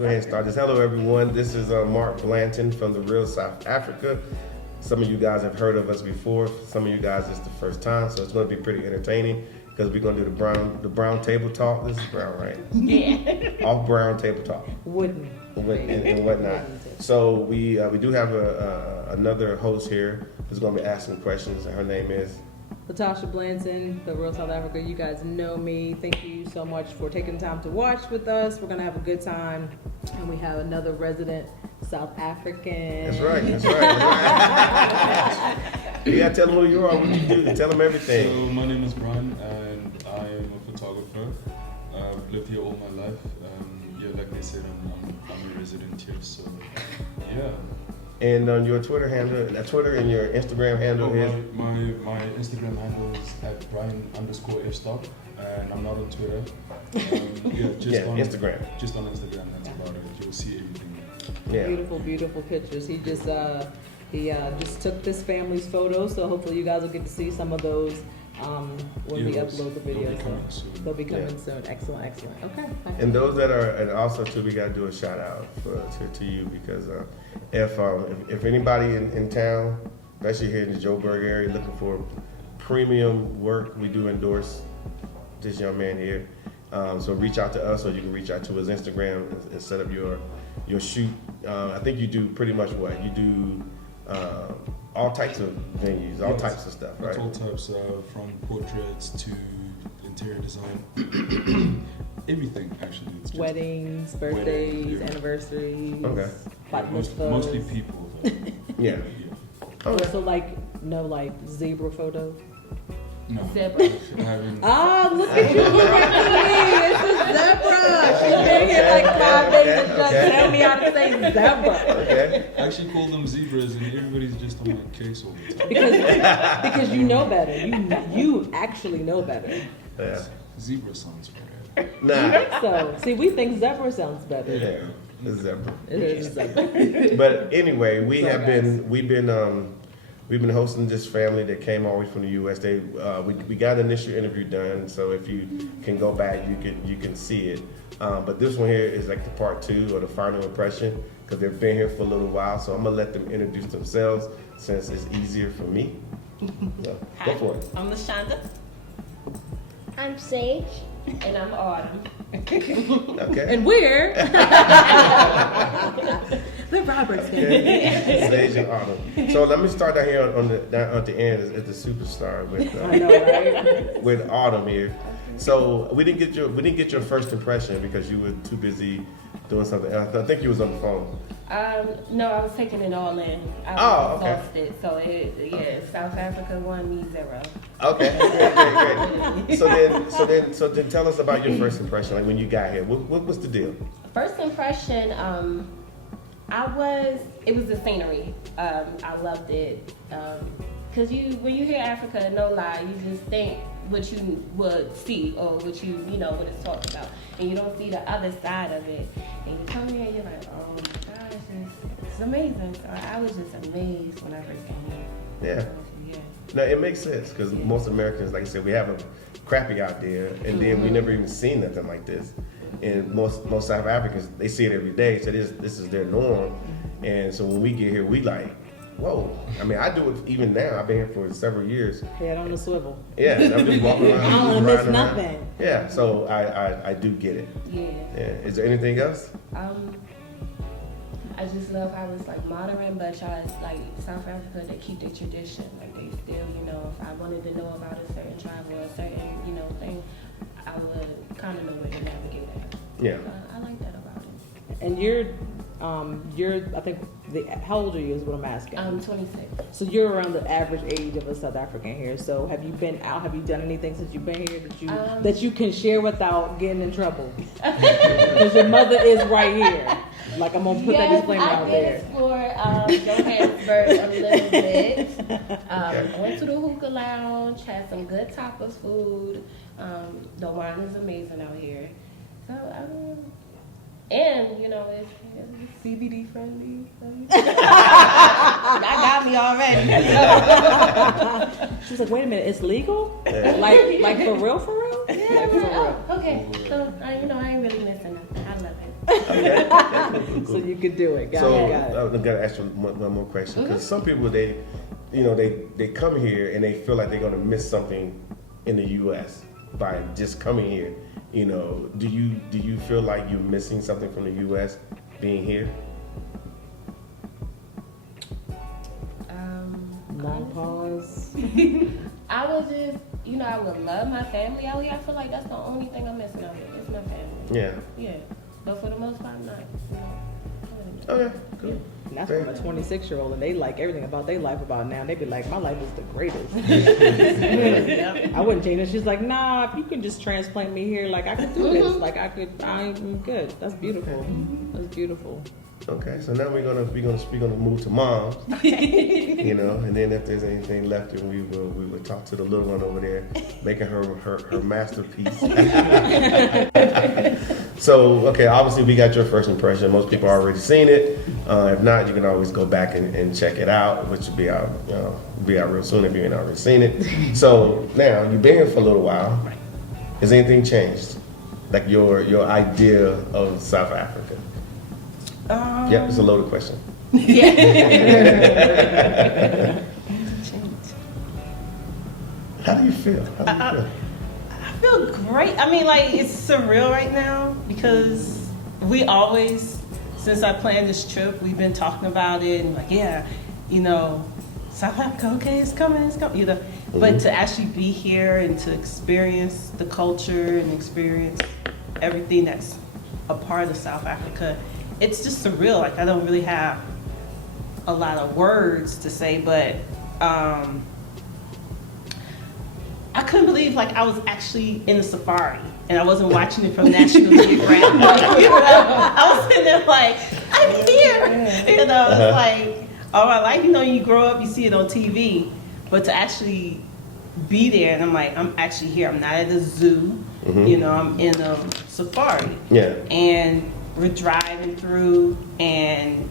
go ahead and start this. Hello, everyone. This is Mark Blanton from the Real South Africa. Some of you guys have heard of us before. Some of you guys it's the first time, so it's going to be pretty entertaining because we're going to do the brown table talk. This is brown, right? Yeah. Off brown table talk. Wooden. And whatnot. So we do have another host here who's going to be asking questions. Her name is Latasha Blanton, the Real South Africa. You guys know me. Thank you so much for taking the time to watch with us. We're going to have a good time. And we have another resident South African. That's right. You got to tell them who you are, what you do. Tell them everything. So my name is Brian, and I am a photographer. I've lived here all my life. Like they said, I'm a resident here, so yeah. And on your Twitter handle, Twitter and your Instagram handle is? My Instagram handle is at Brian_fstock, and I'm not on Twitter. On Instagram. Just on Instagram, that's about it. You'll see everything. Yeah. Beautiful pictures. He just took this family's photos, so hopefully you guys will get to see some of those when we upload the video. They'll be coming soon. Excellent. Okay. And those that are, and also too, we got to do a shout out to you because if anybody in town, especially here in the Joburg area, looking for premium work, we do endorse this young man here. So reach out to us, or you can reach out to his Instagram and set up your shoot. I think you do pretty much what you do. All types of venues, all types of stuff, right? All types, from portraits to interior design, everything actually. It's just weddings, birthdays, anniversaries. Okay. Mostly people. Though. Yeah. Okay. So no zebra photos. No. Zebra. Ah, look at you correcting me. It's a zebra. She's been here like 5 days and just tell me how to say zebra. Okay. I actually call them zebras, and everybody's just on my case all the time. Because you know better. You actually know better. Yeah. Zebra sounds better. Nah. You think so? See, we think zebra sounds better. Yeah. It's zebra. It is zebra. But anyway, we've been hosting this family that came all the way from the U.S. We got an initial interview done, so if you can go back, you can see it. But this one here is like the part 2 or the final impression because they've been here for a little while. So I'm gonna let them introduce themselves since it's easier for me. So, go for it. I'm LaShonda. I'm Sage. And I'm Autumn. Okay. And we're the Roberts family. Sage and Autumn. So let me start down here down at the end at the superstar with I know, right? with Autumn here. So we didn't get your first impression because you were too busy doing something else. I think you was on the phone. No, I was taking it all in. I was exhausted. So South Africa 1, me 0. Okay, great. So then tell us about your first impression, like when you got here. What was the deal? First impression, it was the scenery. I loved it. Cause when you hear Africa, no lie, you just think what you would see or what what it's talked about, and you don't see the other side of it. And you come here and you're like, oh my gosh, it's amazing. So I was just amazed when I first came here. Yeah. No, it makes sense because most Americans, like I said, we have a crappy out there, and then we never even seen nothing like this. And most South Africans, they see it every day, so this is their norm. And so when we get here, we like, whoa. I mean, I do it even now. I've been here for several years. Head on the swivel. Yeah, I'm just walking around. I don't want to miss nothing. Yeah, so I do get it. Yeah. Is there anything else? I just love how it's like modern, but y'all like South Africa, they keep their tradition. Like they still, if I wanted to know about a certain tribe or a certain, thing, I would kind of know where to navigate at. Yeah. I like that about it. And you're I think how old are you is what I'm asking. I'm 26. So you're around the average age of a South African here. So have you been out? Have you done anything since you've been here that you can share without getting in trouble? Because your mother is right here. Like I'm gonna put that disclaimer out there. I did explore Johannesburg a little bit. Went to the hookah lounge, had some good tapas food. The wine is amazing out here. So and it's CBD friendly. That got me already. She was like, "Wait a minute, it's legal? Like for real? Yeah, like for real. Okay. So I ain't really missing nothing. I love it. Okay. So you could do it. Got So it. I'm gonna ask you one more question because some people they come here and they feel like they're gonna miss something in the U.S. by just coming here. You know, do you feel like you're missing something from the U.S. being here? Long pause. I would just, I would love my family out here. I feel like that's the only thing I'm missing out here. It's my family. Yeah. Yeah. But for the most part, not. Okay. Cool. And that's from a 26-year-old, and they like everything about their life about now. They be like, my life is the greatest. I wouldn't change it. She's like, nah, if you can just transplant me here, like I could do this. Like I'm good. That's beautiful. That's beautiful. Okay, so now we're gonna move to moms, you know, and then if there's anything left, then we will talk to the little one over there, making her masterpiece. So okay, obviously we got your first impression. Most people already seen it. If not, you can always go back and check it out, which will be out real soon if you ain't already seen it. So now you've been here for a little while. Has anything changed? Like your idea of South Africa? Yep, it's a loaded question. How do you feel? I feel great. I mean, like, it's surreal right now because we always, since I planned this trip, we've been talking about it and like, South Africa, okay, it's coming, But to actually be here and to experience the culture and experience everything that's a part of South Africa, it's just surreal. Like, I don't really have a lot of words to say, but I couldn't believe like I was actually in a safari and I wasn't watching it from National Geographic. I was sitting there like, I'm here. It's like all my life, you grow up, you see it on TV, but to actually be there, and I'm like, I'm actually here. I'm not at a zoo. I'm in a safari. Yeah. And we're driving through, and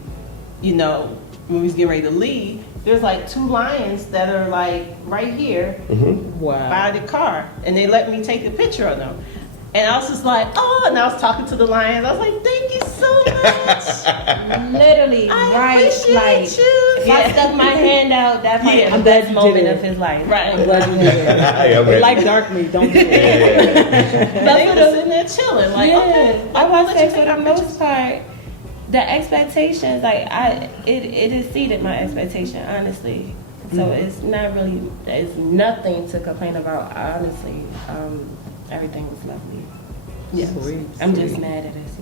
when we was getting ready to leave, there's like 2 lions that are like right here by the car, and they let me take a picture of them. And I was just like, oh, and I was talking to the lions. I was like, thank you so much. Literally, I appreciate you. If I stuck my hand out, that might be the best moment of his life. Right. I'm glad you did it. They like dark meat, don't do it. But they were sitting there chilling, like, okay. I want to say for the most part, the expectations, like it exceeded my expectation, honestly. So it's nothing to complain about, honestly. Everything was lovely. Yeah. I'm just mad at us,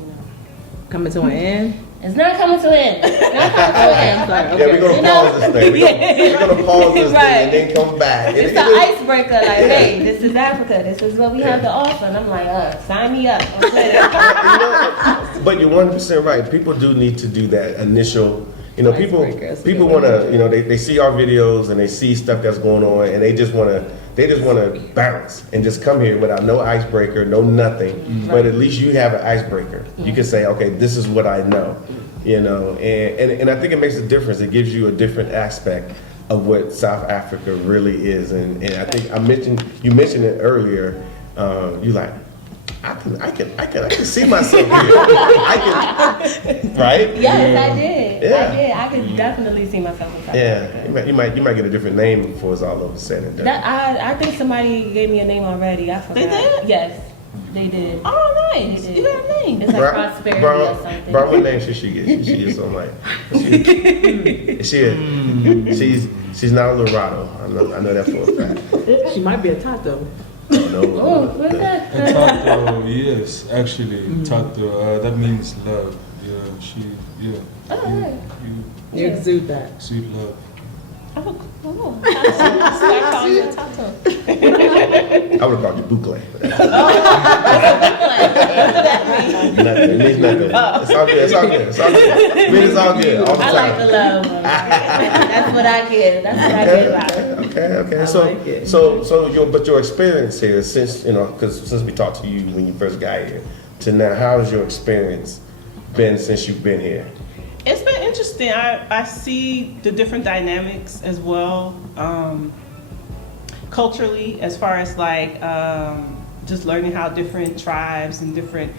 Coming to an end? It's not coming to an end. It's not coming to an end. I'm sorry. Yeah, we're gonna pause this thing. We're gonna pause this thing and then come back. It's an icebreaker, like, hey, this is Africa. This is what we have to offer. And I'm like, sign me up. I'm ready. But you're 100% right. People do need to do that initial. People want to. They see our videos and they see stuff that's going on, and they just want to bounce and just come here without no icebreaker, no nothing. Right. But at least you have an icebreaker. You can say, okay, this is what I know. And I think it makes a difference. It gives you a different aspect of what South Africa really is. And I think you mentioned it earlier. You like, I can see myself here. Right? Yes, I did. Yeah. I could definitely see myself in South Africa. You might get a different name before it's all over said and done. I think somebody gave me a name already. I forgot. They did? Yes, they did. Oh, nice. You got a name. It's like Prosperity or something. Bro, what name should she get? She is something like. She's not a Lorado. I know that for a fact. She might be a Tato. No. What's that? Tato, yes, actually, Tato. That means love. You exude that. Sweet love. I would have called you Boucle. Nothing. It means nothing. It's all good. I mean, it's all good. All the time. I like the love. That's what I get. That's what I get about it. Okay. But your experience here since since we talked to you when you first got here to now, how has your experience been since you've been here? It's been interesting. I see the different dynamics as well, culturally, as far as like just learning how different tribes and different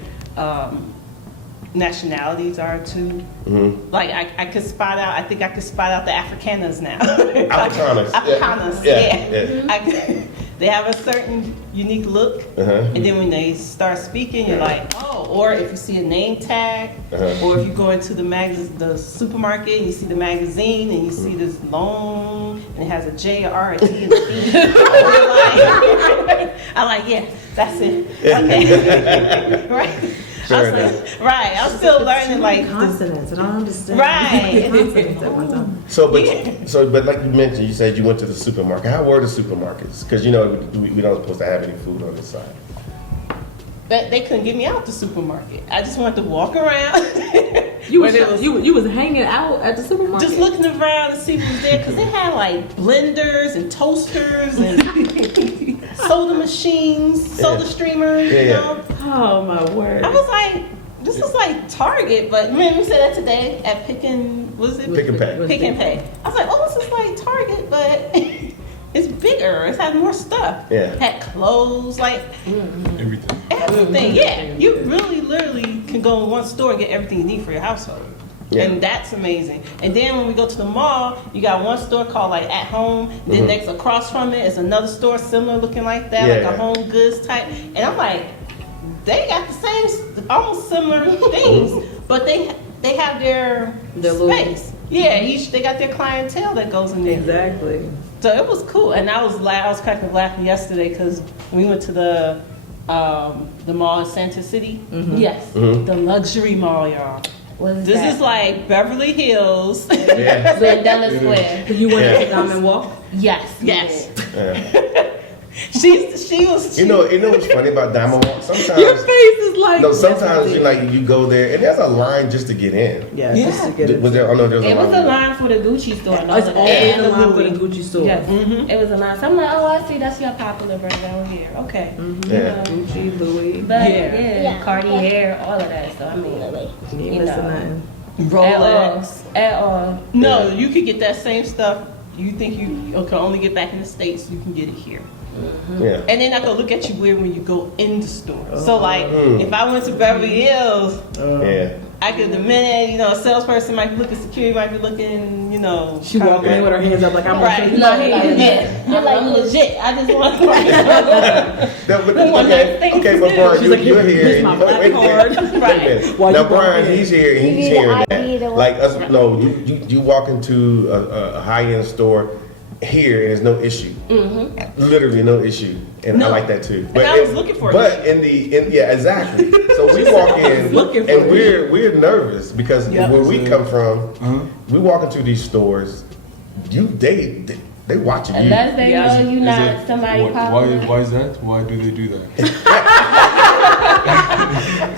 nationalities are too. Mm-hmm. Like I could spot out. I think I could spot out the Afrikaners now. Afrikaners. Afrikaners. Yeah. They have a certain unique look, and then when they start speaking, you're like, oh. Or if you see a name tag, or if you go into the supermarket and you see the magazine and you see this long and it has a J, a R, a T, and a C. I'm like, yeah, that's it. Okay, right. I'm still learning like consonants. I don't understand. Right. Consonants at one time. But like you mentioned, you said you went to the supermarket. How were the supermarkets? Because we don't supposed to have any food on this side. But they couldn't get me out the supermarket. I just wanted to walk around. You was hanging out at the supermarket? Just looking around to see what was there, because they had like blenders and toasters and soda machines, soda streamers, you know. Oh my word. I was like, this is like Target, but remember we said that today at Pick and Pay. Pick and Pay. I was like, oh, this is like Target, but it's bigger. It had more stuff. Yeah. It had clothes, like Everything. everything. Yeah. You really literally can go in one store and get everything you need for your household. Yeah. And that's amazing. And then when we go to the mall, you got one store called like At Home. Then next across from it is another store similar looking like that, like a home goods type. And I'm like, they got the same, almost similar things, but they have their space. Yeah, they got their clientele that goes in there. Exactly. So it was cool, and I was kind of laughing yesterday because we went to the mall in Center City. Yes. The luxury mall, y'all. This is like Beverly Hills. Yeah. Mandela Square. You went to Diamond Walk? Yes. Yes. Yeah. She was. You know what's funny about Diamond Walk? Sometimes Your face is like. no. Sometimes you go there and there's a line just to get in. Yeah, just to get it. Was there? Oh no, there's a It line. was a line for the Gucci store. It's always a line for the Gucci store. Yes. It was a line. So I'm like, oh, I see. That's your popular brand down here. Okay. Yeah. Gucci, Louis. But Yeah. Cartier, all of that. So I mean, You you missing know. nothing. Rolex. At all. No, you could get that same stuff. You think you can only get back in the States, you can get it here. Yeah. And they're not gonna look at you weird when you go in the store. So like, if I went to Beverly Hills, Yeah. I could the minute a salesperson might be looking, security might be looking, She walked in with her hands up like I'm gonna shake my hand. You're like legit. I just want to. Okay, but Brian, She's like, you're here. here's my black card. Right. While Now you Brian, walk in. he's here and he's need hearing an that. ID to Like us, no, you walk into a high-end store here and there's no issue. Literally no issue. And I like that too. And I was looking for it. But yeah, exactly. So we walk in looking for and it. we're nervous because where we come from, we walk into these stores, they watching you. Unless they know you not somebody popular. Why is that? Why do they do that?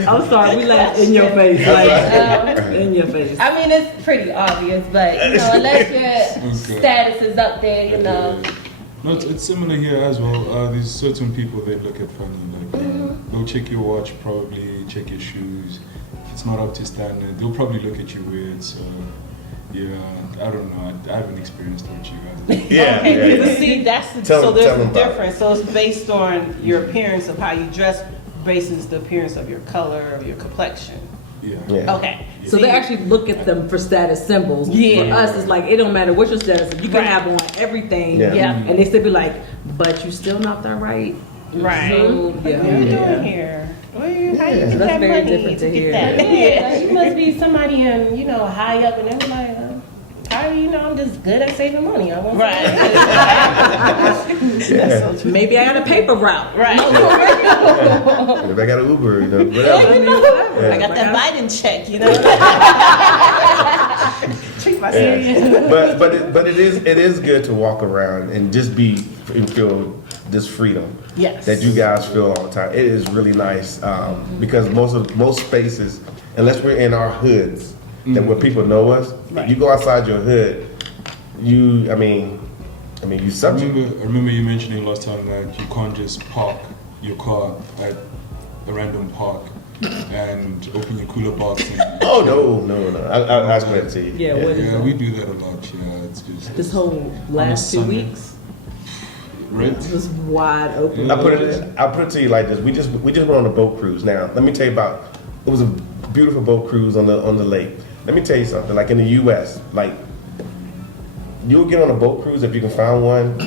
I'm sorry, we laughed in your face. Like, in your face. I mean, it's pretty obvious, but unless your status is up there, No, it's similar here as well. There's certain people they look at funny. Like they'll check your watch, probably check your shoes. If it's not up to standard, they'll probably look at you weird. So yeah, I don't know. I haven't experienced what you guys. Yeah. See, that's Tell there's them a about difference. So it's based on your appearance of how you dress, bases the appearance of your color, of your complexion. Yeah. Okay. So they actually look at them for status symbols. Yeah. For us, it's like, it don't matter what your status is. You can have on everything. Yeah. And they still be like, but you still not that right. Right. So, What are you doing here? How you get So that's that very money different to get hear. that? Yeah, you must be somebody high up, and they're like, how do you know I'm just good at saving money? I want Yeah. Maybe I got a paper route. Right. If I got an Uber, whatever. I got that Biden check, Check my Yeah. But it is good to walk around and just and feel this freedom Yes. that you guys feel all the time. It is really nice because most spaces, unless we're in our hoods, and where people know us, you go outside your hood, you subject. I remember you mentioning last time that you can't just park your car at a random park and open your cooler box. Oh no! I explain it to you. Yeah, what is Yeah, that? we do that a lot. Yeah, it's just This whole last 2 Sunday. weeks right. was wide open. I put it to you like this: we just went on a boat cruise. Now let me tell you about. It was a beautiful boat cruise on the lake. Let me tell you something. Like in the U.S., like you'll get on a boat cruise if you can find one.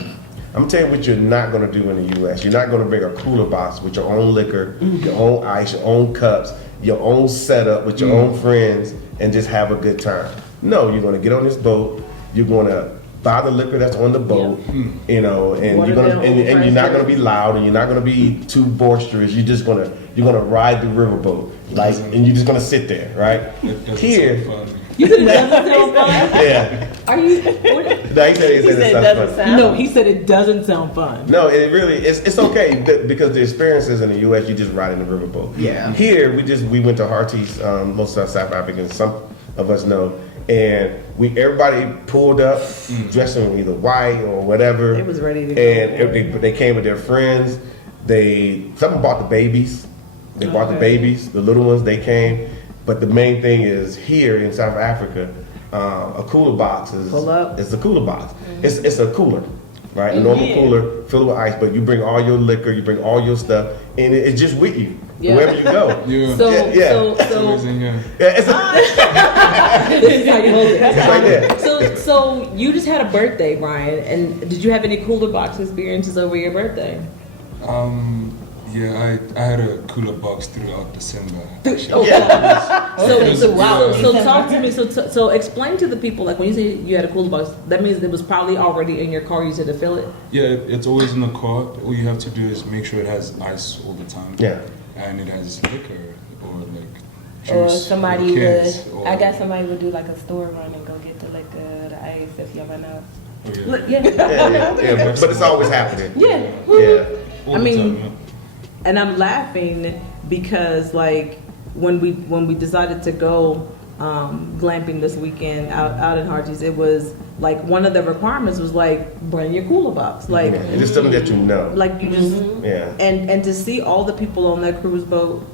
I'm gonna tell you what you're not gonna do in the U.S. You're not gonna bring a cooler box with your own liquor, your own ice, your own cups, your own setup with your own friends, and just have a good time. No, you're gonna get on this boat. You're gonna buy the liquor that's on the boat, you know, and you're gonna and you're not gonna be loud and you're not gonna be too boisterous. You're gonna ride the riverboat, like, and you're just gonna sit there, right? Here, You said it doesn't sound fun? yeah. Are you? No, he said it doesn't sound fun. No, he said it doesn't sound fun. No, it really it's okay because the experiences in the U.S. you just ride in the riverboat. Yeah. Here we went to Harties. Most of us South Africans, some of us know, and everybody pulled up dressed in either white or whatever. They was ready to go. And they came with their friends. Some bought the babies. They bought the babies, the little ones. They came, but the main thing is here in South Africa, a cooler box is a cooler box. It's a cooler, right? A normal cooler filled with ice, but you bring all your liquor, you bring all your stuff, and it's just with you wherever you go. Yeah. So It's amazing, yeah. It's this is how you hold it. like that. So you just had a birthday, Ryan, and did you have any cooler box experiences over your birthday? Yeah, I had a cooler box throughout December. So talk to me. So explain to the people, like when you say you had a cooler box, that means it was probably already in your car. You said to fill it. Yeah, it's always in the car. All you have to do is make sure it has ice all the time. Yeah. And it has liquor or like juice. Or somebody or kids, would, I guess somebody would do like a store run and go get the liquor, the ice, if you ever know. Yeah. But it's always happening. Yeah. Yeah. All I the mean, time, yeah. And I'm laughing because like when we decided to go glamping this weekend out in Harties, it was like one of the requirements was like bring your cooler box, like It's just something that you know. like you just Yeah. and to see all the people on that cruise boat.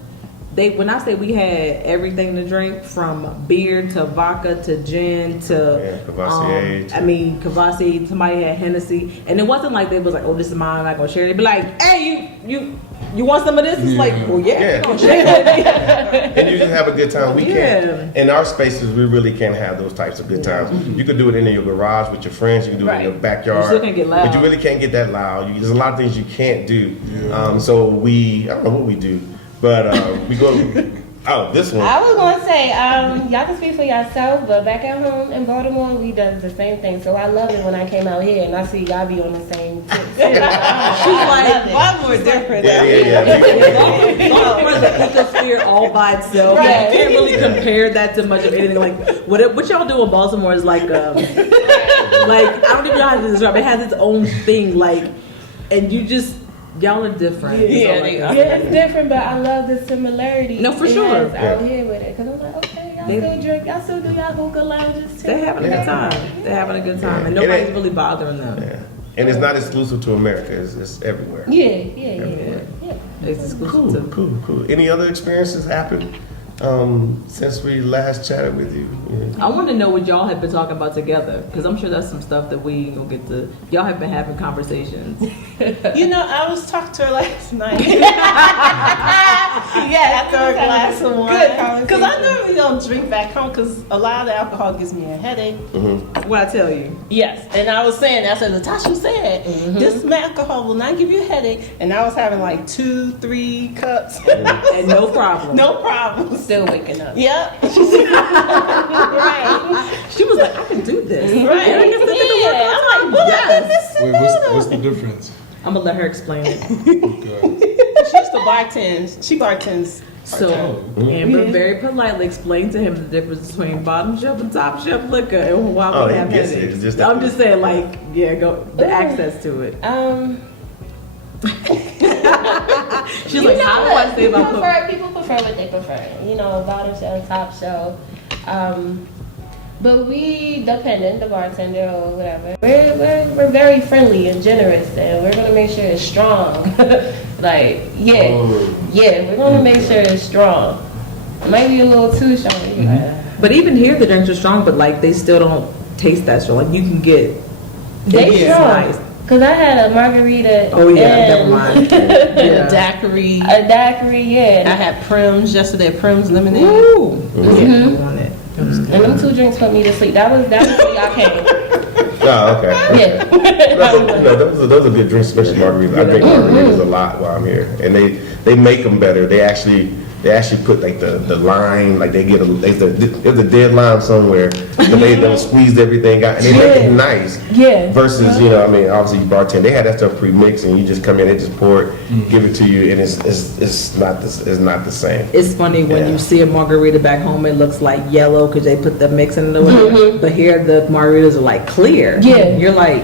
When I say we had everything to drink, from beer to vodka to gin to Cavassier. I mean Cavassier. Somebody had Hennessy, and it wasn't like they was like, "Oh, this is mine, I'm not gonna share it." They'd be like, "Hey, you want some of this?" It's like, "Well, yeah, Yeah. we're gonna share it." And you just have a good time. We Yeah. can't. In our spaces, we really can't have those types of good times. You can do it in your garage with your friends. You can do it in your backyard. You still can't get loud. But you really can't get that loud. There's a lot of things you can't do. So I don't know what we do, but we go. Oh, this one. I was gonna say, y'all can speak for yourself, but back at home in Baltimore, we does the same thing. So I love it when I came out here and I see y'all be on the same tip. She's like, Baltimore different. Yeah. Baltimore's an ecosphere all by itself. Right. You can't really compare that to much of anything. Like what y'all do in Baltimore is like like I don't even know how to describe it. It has its own thing, like, and y'all are different. Yeah, it's different, but I love the similarity. No, for it sure. has out here with it, because I'm like, okay, y'all still drink, y'all still do y'all hookah lounges too. They're having a good time. They're having a good time, and nobody's really bothering them. Yeah. And it's not exclusive to America. It's everywhere. Yeah. It's exclusive to. Cool. Any other experiences happened since we last chatted with you? I want to know what y'all have been talking about together, because I'm sure that's some stuff that we ain't gonna get to. Y'all have been having conversations. You know, I was talking to her last night. After a glass of wine. Because I normally don't drink back home because a lot of the alcohol gives me a headache. What I tell you? Yes, and I was saying, I said, Latasha said, this alcohol will not give you a headache. And I was having like 2-3 cups. And no problem. No problem. Still waking up. Yep. Right. She was like, I can do this. Right. And I can send it to work all I'm the like, time. what is this? Wait, what's the difference? I'm gonna let her explain it. Okay. She used to bartend. She bartends. So Amber very politely explained to him the difference between bottom shelf and top shelf liquor and why we have gets it. headaches. It's just I'm just saying, like, go the access to it. She's like, how do I say about people prefer what they prefer. You know, bottom shelf, top shelf. But we, dependent, the bartender or whatever, we're very friendly and generous, and we're gonna make sure it's strong. We're gonna make sure it's strong. It might be a little too strong. But even here, the drinks are strong, but like they still don't taste that strong. Like you can get They it's strong. nice. Cause I had a margarita. Oh yeah, never and mind. A Yeah. daiquiri. a daiquiri, I yeah. had Prims yesterday. Prims lemonade. Woo. Mhm. Yeah, on it. It was good. And them 2 drinks put me to sleep. That was where y'all came. Oh, okay. Yeah. Those are good drinks, especially margaritas. I drink margaritas a lot while I'm here, and they make them better. They actually put like the lime, like there's a dead lime somewhere, but they don't squeeze everything out, and they make it nice. Yeah. Versus, I mean, obviously you bartend, they had that stuff pre-mixed, and you just come in, they just pour it, give it to you, and it's not the same. It's funny when Yeah. you see a margarita back home, it looks like yellow because they put the mix in it or whatever. But here the margaritas are like clear. Yeah. You're like,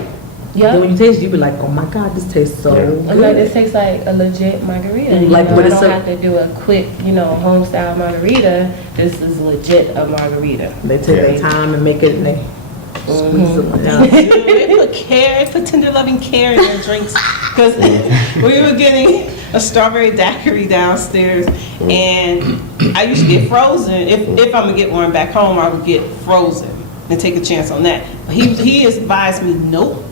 Yeah. then when you taste it, you be like, oh my God, this tastes so Like good. this tastes like a legit margarita. Like, I but it's don't a- have to do a quick, home style margarita. This is legit a margarita. They take their time and make it and they squeeze it down. They put tender loving care in their drinks. Because we were getting a strawberry daiquiri downstairs, and I usually get frozen. If I'm gonna get one back home, I would get frozen and take a chance on that. But he advised me nope,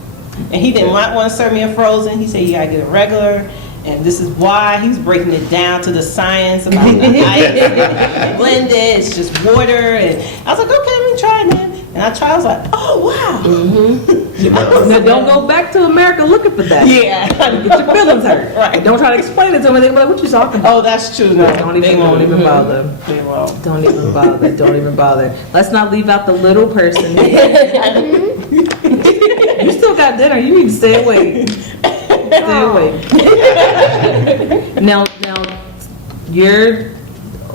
and he didn't want to serve me a frozen. He said you gotta get a regular. And this is why he's breaking it down to the science about the ice. Blend it, it's just water. And I was like, okay, let me try it then. And I tried, I was like, oh, wow. Now don't go back to America looking for that. Yeah. Get your feelings hurt. Right. And don't try to explain it to them. They're like, what you talking about? Oh, that's true. No, Don't they even bother. They won't. Don't even bother. Don't even bother. Let's not leave out the little person. You still got dinner. You need to stay awake. Stay awake. Now, you're.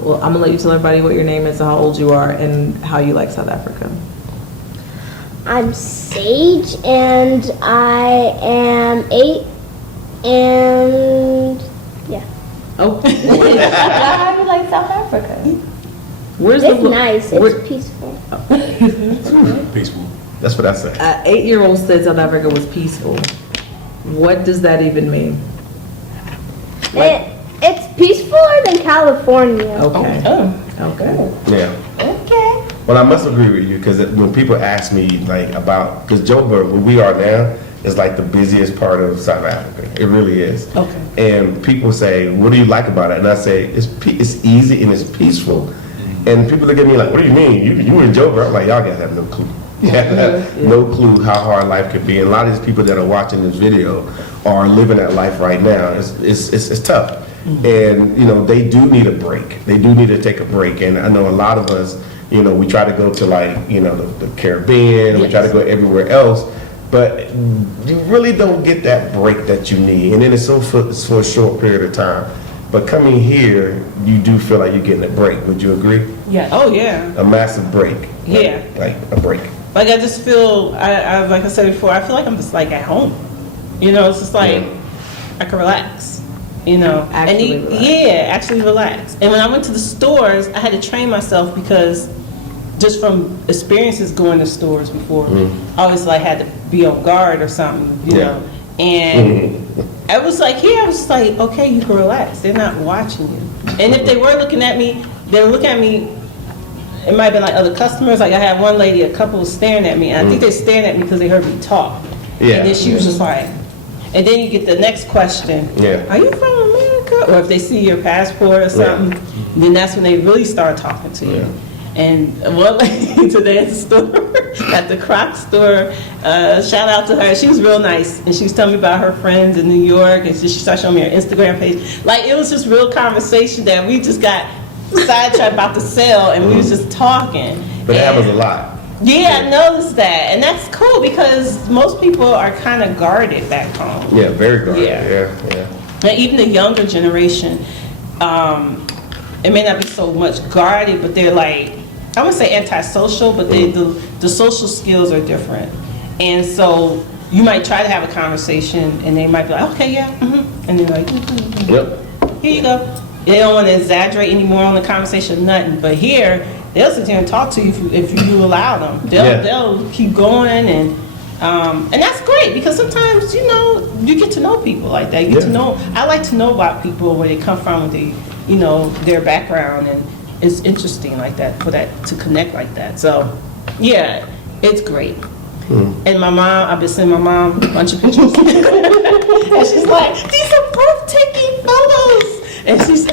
Well, I'm gonna let you tell everybody what your name is, how old you are, and how you like South Africa. I'm Sage, and I am 8, and yeah. Oh, How do you like South Africa? where's It's the nice. where- It's peaceful. Peaceful. That's what I say. An 8-year-old said South Africa was peaceful. What does that even mean? It's peacefuler than California. Okay. Oh, Okay. Yeah. okay. Well, I must agree with you because when people ask me like about, because Joburg, where we are now, is like the busiest part of South Africa. It really is. Okay. And people say, "What do you like about it?" And I say, "It's easy and it's peaceful." And people look at me like, "What do you mean? You in Joburg?" I'm like, "Y'all guys have no clue. You have no clue how hard life could be." And a lot of these people that are watching this video are living that life right now. It's tough. And they do need a break. They do need to take a break. And I know a lot of us, we try to go to like the Caribbean. We try to go everywhere else, but you really don't get that break that you need. And then it's for a short period of time. But coming here, you do feel like you're getting a break. Would you agree? Yeah. Oh, yeah. A massive break. Yeah. Like a break. Like, I just feel, I like I said before, I feel like I'm just like at home. It's just like, I can relax. Actually and relax. Yeah, actually relax. And when I went to the stores, I had to train myself because just from experiences going to stores before, I always like had to be on guard or something, you know. And I was like, I was just like, okay, you can relax. They're not watching you. And if they were looking at me, they would look at me. It might have been like other customers. Like I had one lady, a couple was staring at me, and I think they stared at me because they heard me talk. Yeah. And then she was just like, and then you get the next question. Yeah. Are you from America? Or if they see your passport or something, then that's when they really start talking to you. Yeah. And one lady today at the store, at the Crocs store, shout out to her. She was real nice, and she was telling me about her friends in New York, and she started showing me her Instagram page. Like it was just real conversation that we just got sidetracked about the sale, and we was just talking. But it happens a lot. Yeah, I noticed that, and that's cool because most people are kind of guarded back home. Yeah, very guarded. Yeah. Yeah. And even the younger generation, it may not be so much guarded, but they're like, I wouldn't say antisocial, but the social skills are different. And so you might try to have a conversation, and they might be like, okay, yeah, and they're like, Yep. here you go. They don't want to exaggerate anymore on the conversation, nothing. But here, they'll sit here and talk to you if you allow them. They'll keep going, and that's great because sometimes you get to know people like that. You get to know. I like to know about people, where they come from, their background, and it's interesting like that to connect like that. So yeah, it's great. And my mom, I've been sending my mom a bunch of pictures. And she's like, these are breathtaking photos. And she's,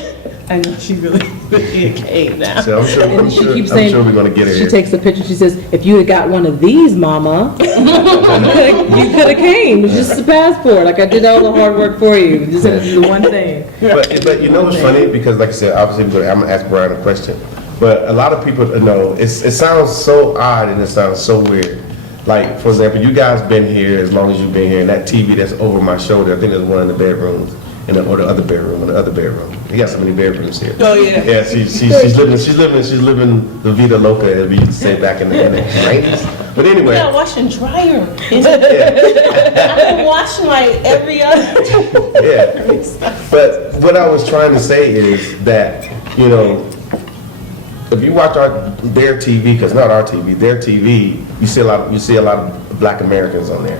I know she really a cave now. So I'm sure, And she keeps saying, I'm sure we're gonna get it. she takes a picture, she says, if you had got one of these, mama, you could have came. It's just a passport. Like, I did all the hard work for you. Just had to do the one thing. But you know what's funny? Because like I said, obviously I'm gonna ask Brian a question. But a lot of people know, it sounds so odd and it sounds so weird. Like, for example, you guys been here as long as you've been here, and that TV that's over my shoulder, I think there's one in the bedrooms, or the other bedroom, or the other bedroom. You got so many bedrooms here. Oh yeah. Yeah, she's living the vida loca, as we used to say back in the 90s. But anyway. Yeah, wash and dryer. Yeah. I've been washing like every other. Yeah. But what I was trying to say is that, you know, if you watch their TV, because not our TV, their TV, you see a lot of Black Americans on there.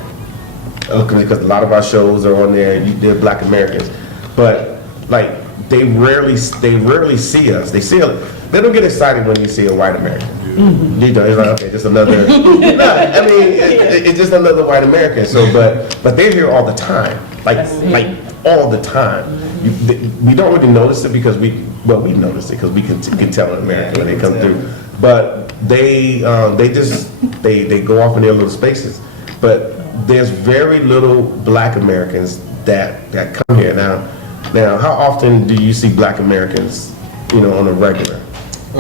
Because a lot of our shows are on there. They're Black Americans, but like they rarely see us. They don't get excited when you see a white American. Mm-hmm. You know, it's like, okay, just another. It's just another white American. So, but they're here all the time, like all the time. We don't really notice it because we notice it because we can tell in America when they come through. But they go off in their little spaces. But there's very little Black Americans that come here now. Now, how often do you see Black Americans, you know, on a regular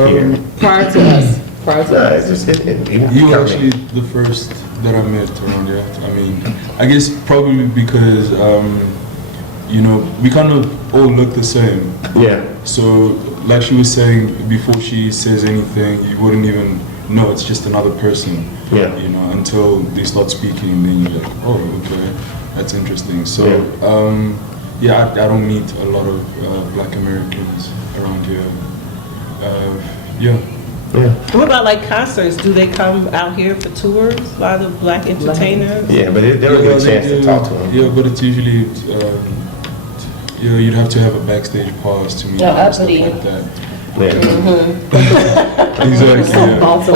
here? Prior to us. It's just You were actually the first that I met around here. I mean, I guess probably because, you know, we kind of all look the same. Yeah. So, like she was saying, before she says anything, you wouldn't even know it's just another person. Yeah. You know, until they start speaking, then you're like, oh, okay, that's interesting. So, I don't meet a lot of Black Americans around here. Yeah. What about like concerts? Do they come out here for tours? A lot of Black entertainers. Yeah, but they don't get a chance to talk to them. Yeah, but it's usually, you'd have to have a backstage pass to meet them and stuff like that. Yeah. Exactly. Also,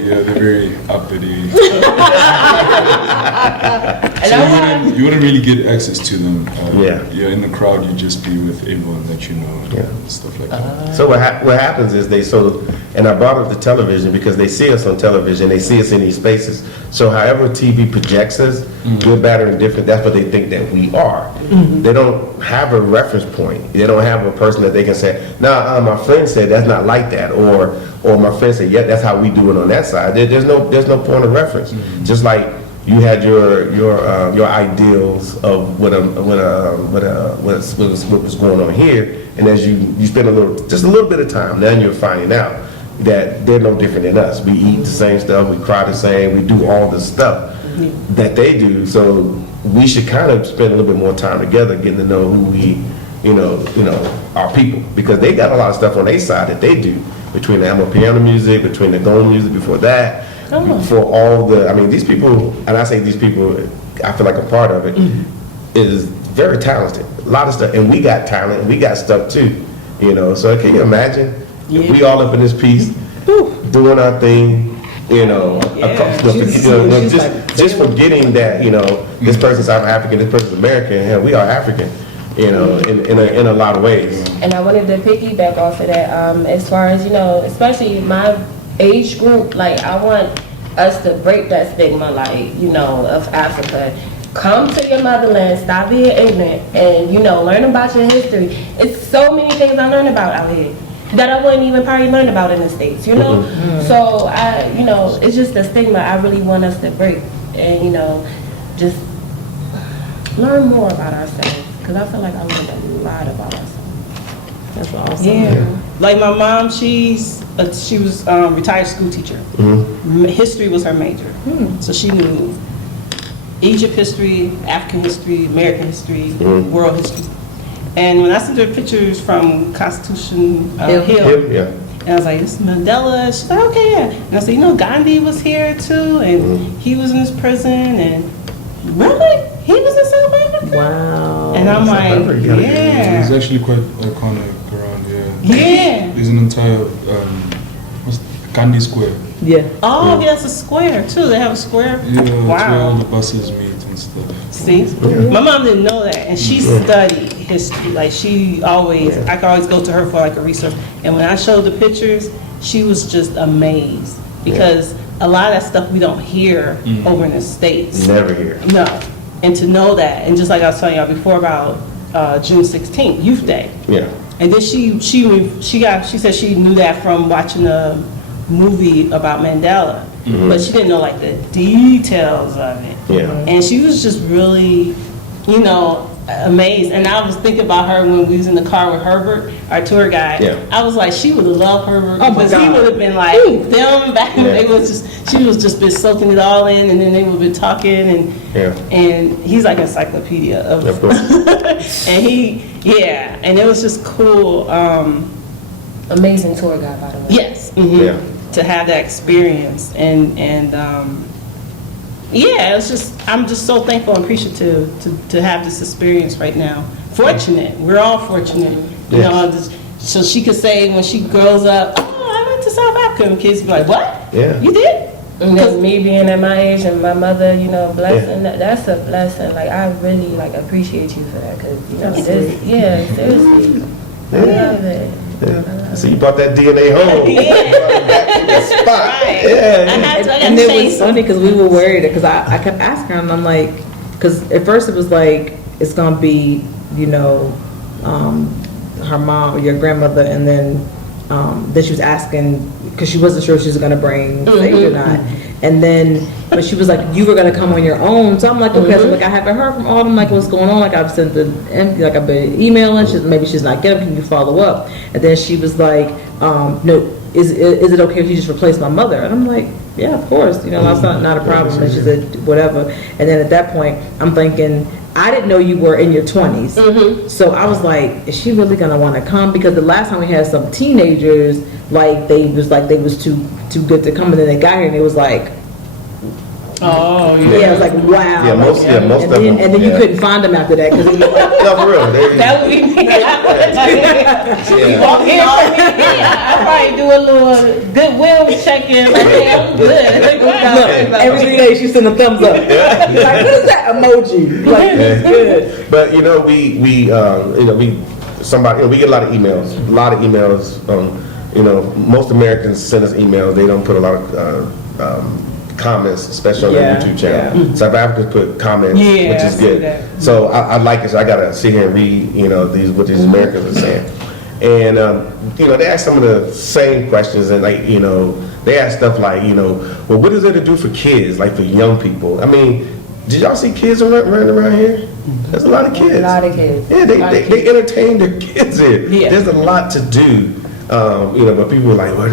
Yeah, they're very uppity. So you wouldn't really get access to them. Yeah, in the crowd, you'd just be with everyone that you know, and stuff like that. So what happens is and I brought up the television because they see us on television, they see us in these spaces. So however TV projects us, good, bad, or indifferent, that's what they think that we are. They don't have a reference point. They don't have a person that they can say, nah, my friend said that's not like that, or my friend said, yeah, that's how we do it on that side. There's no point of reference. Just like you had your ideals of what was going on here, and as you spend just a little bit of time, then you're finding out that they're no different than us. We eat the same stuff, we cry the same, we do all the stuff that they do. So we should kind of spend a little bit more time together, getting to know who we, you know, our people, because they got a lot of stuff on their side that they do, between the Amapiano music, between the Gong music before that, for all the, I mean, these people, and I say these people, I feel like a part of it, is very talented. A lot of stuff, and we got talent, and we got stuff too, you know. So can you imagine if we all up in this piece, doing our thing, you know, just forgetting that, you know, this person's South African, this person's American, and we are African, you know, in a lot of ways. And I wanted to piggyback off of that, as far as, you know, especially my age group, like, I want us to break that stigma, like, you know, of Africa. Come to your motherland, stop being ignorant, and, you know, learn about your history. It's so many things I learned about out here that I wouldn't even probably learn about in the States, you know? So, you know, it's just the stigma I really want us to break, and, you know, just learn more about ourselves, because I feel like I learned a lot about ourselves. that's awesome. Yeah. Like my mom, she was retired school teacher. History was her major. So she knew Egypt history, African history, American history, world history. And when I sent her pictures from Constitution Hill, and I was like, this is Mandela. She's like, okay, yeah. And I said, you know, Gandhi was here too, and he was in his prison, and really? He was in South Africa? Wow. And I'm like, yeah. It's actually quite iconic around here. Yeah. There's an entire, Candy Square. Yeah. Oh, yeah, it's a square too. They have a square. Yeah, it's where all Wow. the buses meet and stuff. See, my mom didn't know that, and she studied history. Like she always, I could always go to her for like a research. And when I showed the pictures, she was just amazed because a lot of that stuff we don't hear over in the States. Never here. No, and to know that, and just like I was telling y'all before about June 16th, Youth Day. Yeah. And then she said she knew that from watching a movie about Mandela, but she didn't know like the details of it. Yeah. And she was just really, you know, amazed. And I was thinking about her when we was in the car with Herbert, our tour guide. Yeah. I was like, she would have loved Herbert Oh my because he God. would have been like them back. Yeah. It was just she was just been soaking it all in, and then they would have been talking and he's like an encyclopedia of course. and and it was just cool. Amazing tour guide, by the way. Yes. Yeah. To have that experience and it's just I'm just so thankful and appreciative to have this experience right now. Fortunate, we're all fortunate, you Yes. know. So she could say when she grows up, "Oh, I went to South Africa," and kids be like, "What? Yeah. You did?" And then me being at my age and my mother, you know, blessing, that's a blessing. Like, I really, like, appreciate you for that. Because, you know, seriously. I love it. Yeah. So you brought that DNA home. Back to the spot. Right. Yeah. I got And to it change was funny because we were worried because I kept asking her and I'm like, because at first it was like it's gonna be, you know, her mom, your grandmother, and then she was asking because she wasn't sure if she was gonna bring Sage or not, and then but she was like, you were gonna come on your own, so I'm like, okay, so like I haven't heard from Autumn, like what's going on, like I've sent like I've been emailing, maybe she's not getting, can you follow up? And then she was like, no. Is it okay if you just replace my mother? And I'm like, yeah, of course, you know, that's not a problem. And she said, whatever. And then at that point, I'm thinking, I didn't know you were in your 20s. So I was like, is she really gonna want to come? Because the last time we had some teenagers, like they was too good to come, and then they got here and it was like, Oh, yeah, it was like, wow. Yeah, most and of then, them. And then you couldn't find them after that because it was like, No, for real. that would be me. Yeah. Walk in on me. I probably do a little goodwill check-in. Like, hey, I'm good. look, every 3 days she sent a thumbs up. Like, what is that emoji? Like, it's good. But you know, we get a lot of emails. You know, most Americans send us emails. They don't put a lot of comments, especially on their YouTube channel. South Africans put comments, Yeah, which I is see good. that. So I like it. So I gotta sit here and read, you know, what these Americans are saying. And you know, they ask some of the same questions, and like, you know, they ask stuff like, you know, well, what is there to do for kids, like for young people? I mean, did y'all see kids running around here? There's a lot of kids. A lot of kids. Yeah, they entertain their kids here. Yeah. There's a lot to do. You know, but people are like, well,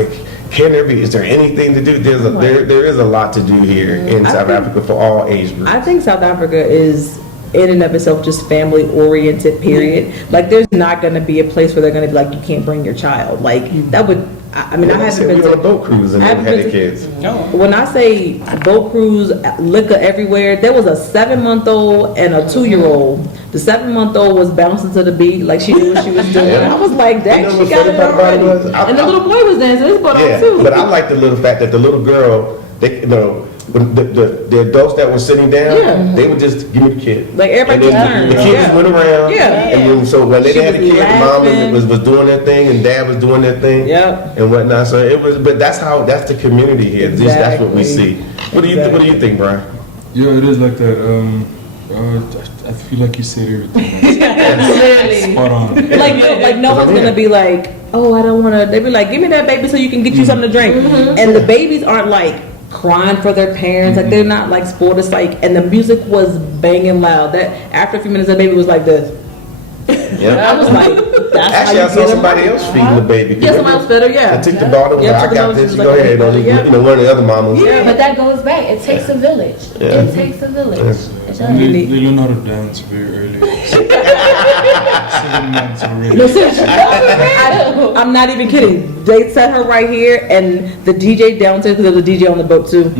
can there be? Is there anything to do? There is a lot to do here in South Africa for all age groups. I think South Africa is in and of itself just family oriented, period. Like there's not going to be a place where they're going to be like, you can't bring your child. Like that would, I mean, I haven't been on a boat cruise and they had their kids. When I say boat cruise, liquor everywhere, there was a 7-month-old and a 2-year-old. The 7-month-old was bouncing to the beat like she knew what she was doing. Yeah. I was like, dang, You know she what's got funny it about it already. was, And the little boy was dancing. It's going on Yeah, too. but I like the little fact that the little girl, when the adults that were sitting down, Yeah. they would just give me the kid. Like everybody And then took turns. the kids Yeah. went around. Yeah. And then, so when they She had the was kids, mom laughing. was doing their thing and dad was doing their thing. Yep. And whatnot. So it was, but that's the community here. At least that's what we Exactly. see. What do you think, Brian? Yeah, it is like that. I feel like you said everything. Literally. Spot on. Like no one's gonna be like, oh, I don't wanna. They be like, give me that baby so you can get you something to drink. And the babies aren't like crying for their parents, like they're not like spoiled. It's like, and the music was banging loud. That after a few minutes, the baby was like this. Yeah. I was like, that's Actually, how I you saw get somebody them. else feeding the baby. Yeah, somebody else better, yeah. I took the bottle. Yeah, I took the got bottle, this. she You was go like, ahead. yeah. You know, one of the other mamas. Yeah. But that goes back. It takes a village. Yeah. It takes a village. It does. They learn how to dance very early. 7 months already. No, seriously, I'm not even kidding. They set her right here, and the DJ downstairs, because there was a DJ on the boat too.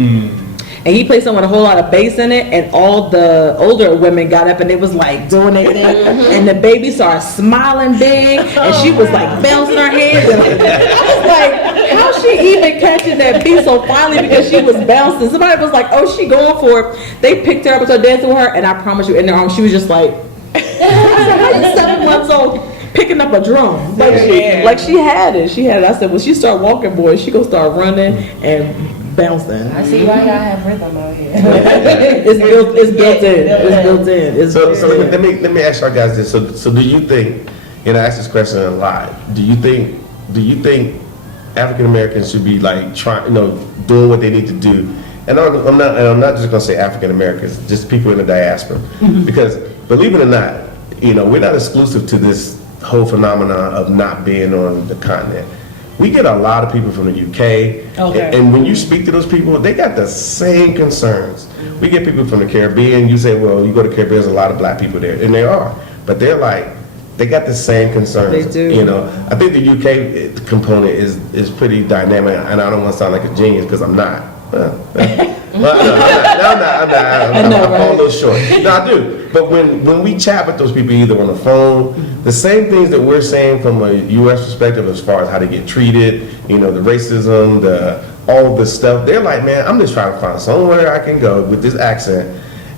And he played something with a whole lot of bass in it, and all the older women got up and they was like doing their thing, and the baby started smiling big, and she was like bouncing her hands. And I was like, how's she she even catching that beat? So finally, because she was bouncing, somebody was like, "Oh, she going for it." They picked her up and started dancing with her, and I promise you, in their arms, she was just like, I said, "How you 7 months old picking up a drum?" Like she had it. She had it. I said, "When she start walking, boy, she gonna start running and bouncing." I see why y'all have rhythm out here. It's built in. It's built in. So let me ask y'all guys this. So do you think, and I ask this question a lot, do you think African Americans should be like doing what they need to do? And I'm not just gonna say African Americans, just people in the diaspora, because believe it or not, we're not exclusive to this whole phenomenon of not being on the continent. We get a lot of people from the UK, and when you speak to those people, they got the same concerns. We get people from the Caribbean. You say, well, you go to the Caribbean, there's a lot of black people there, and there are, but they're like, they got the same concerns. They do. I think the UK component is pretty dynamic, and I don't want to sound like a genius because I'm not. I'm a little short. No, I do. But when we chat with those people either on the phone, the same things that we're saying from a U.S. perspective as far as how to get treated, the racism, all the stuff, they're like, man, I'm just trying to find somewhere I can go with this accent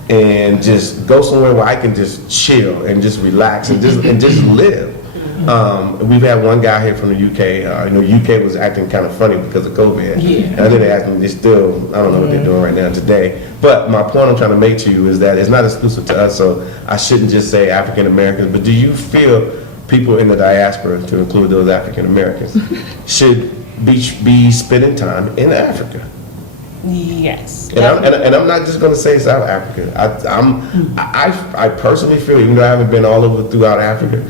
and just go somewhere where I can just chill and just relax and just live. We've had one guy here from the UK. UK was acting kind of funny because of COVID. And I think they acting. They still, I don't know what they're doing right now today. But my point I'm trying to make to you is that it's not exclusive to us. So I shouldn't just say African Americans. But do you feel people in the diaspora, to include those African Americans, should be spending time in Africa? Yes. And I'm not just going to say South Africa. I personally feel, even though I haven't been all over throughout Africa,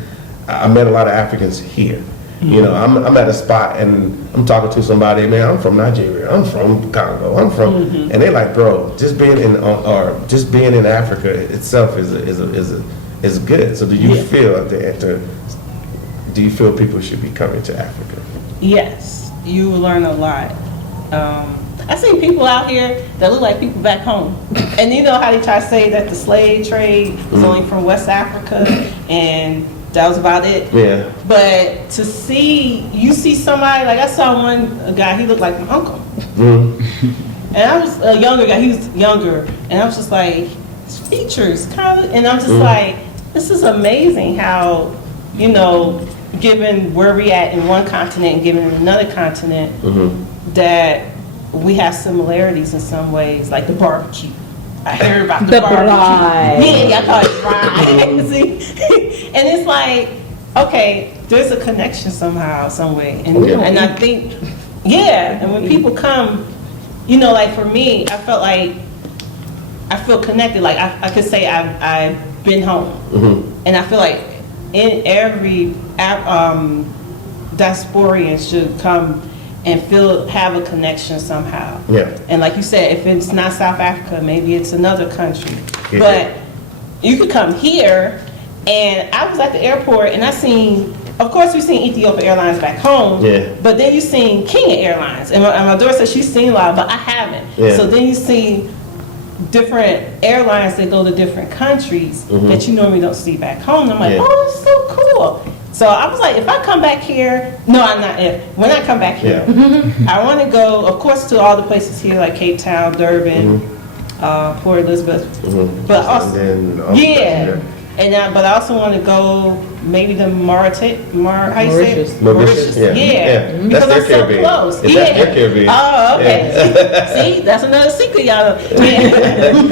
I met a lot of Africans here. I'm at a spot and I'm talking to somebody, man, I'm from Nigeria, I'm from Congo, and they're like, bro, just being in Africa itself is good. So do you feel do you feel people should be coming to Africa? Yes, you will learn a lot. I've seen people out here that look like people back home. And you know how they try to say that the slave trade was only from West Africa and that was about it? Yeah. But to you see somebody, like I saw a guy, he looked like my uncle. And I was a younger guy, he was younger. And I was just like, his features kind of, and I'm just like, this is amazing how, given where we at in one continent and given in another continent, that we have similarities in some ways, like the barbecue. I heard about the barbecue. Yeah, I call it bride. See? And it's like, okay, there's a connection somehow, some way. And I think, and when people come, like for me, I felt like, I feel connected. Like I could say I've been home. And I feel like in every diasporian should come and have a connection somehow. Yeah. And like you said, if it's not South Africa, maybe it's another country. But you could come here, and I was at the airport, and of course we've seen Ethiopian Airlines back home, but then you've seen Kenya Airlines. And my daughter said she's seen a lot, but I haven't. Yeah. So then you see different airlines that go to different countries that you normally don't see back home. And I'm like, oh, that's so cool. So I was like, if I come back here, no, I'm not if. When I come back here, I want to go, of course, to all the places here, like Cape Town, Durban, Port Elizabeth. But also, but I also want to go maybe to Mauritius. Mauritius. Yeah. Because that's I'm so close. That's their Caribbean. Oh, okay. See, that's another secret, y'all. And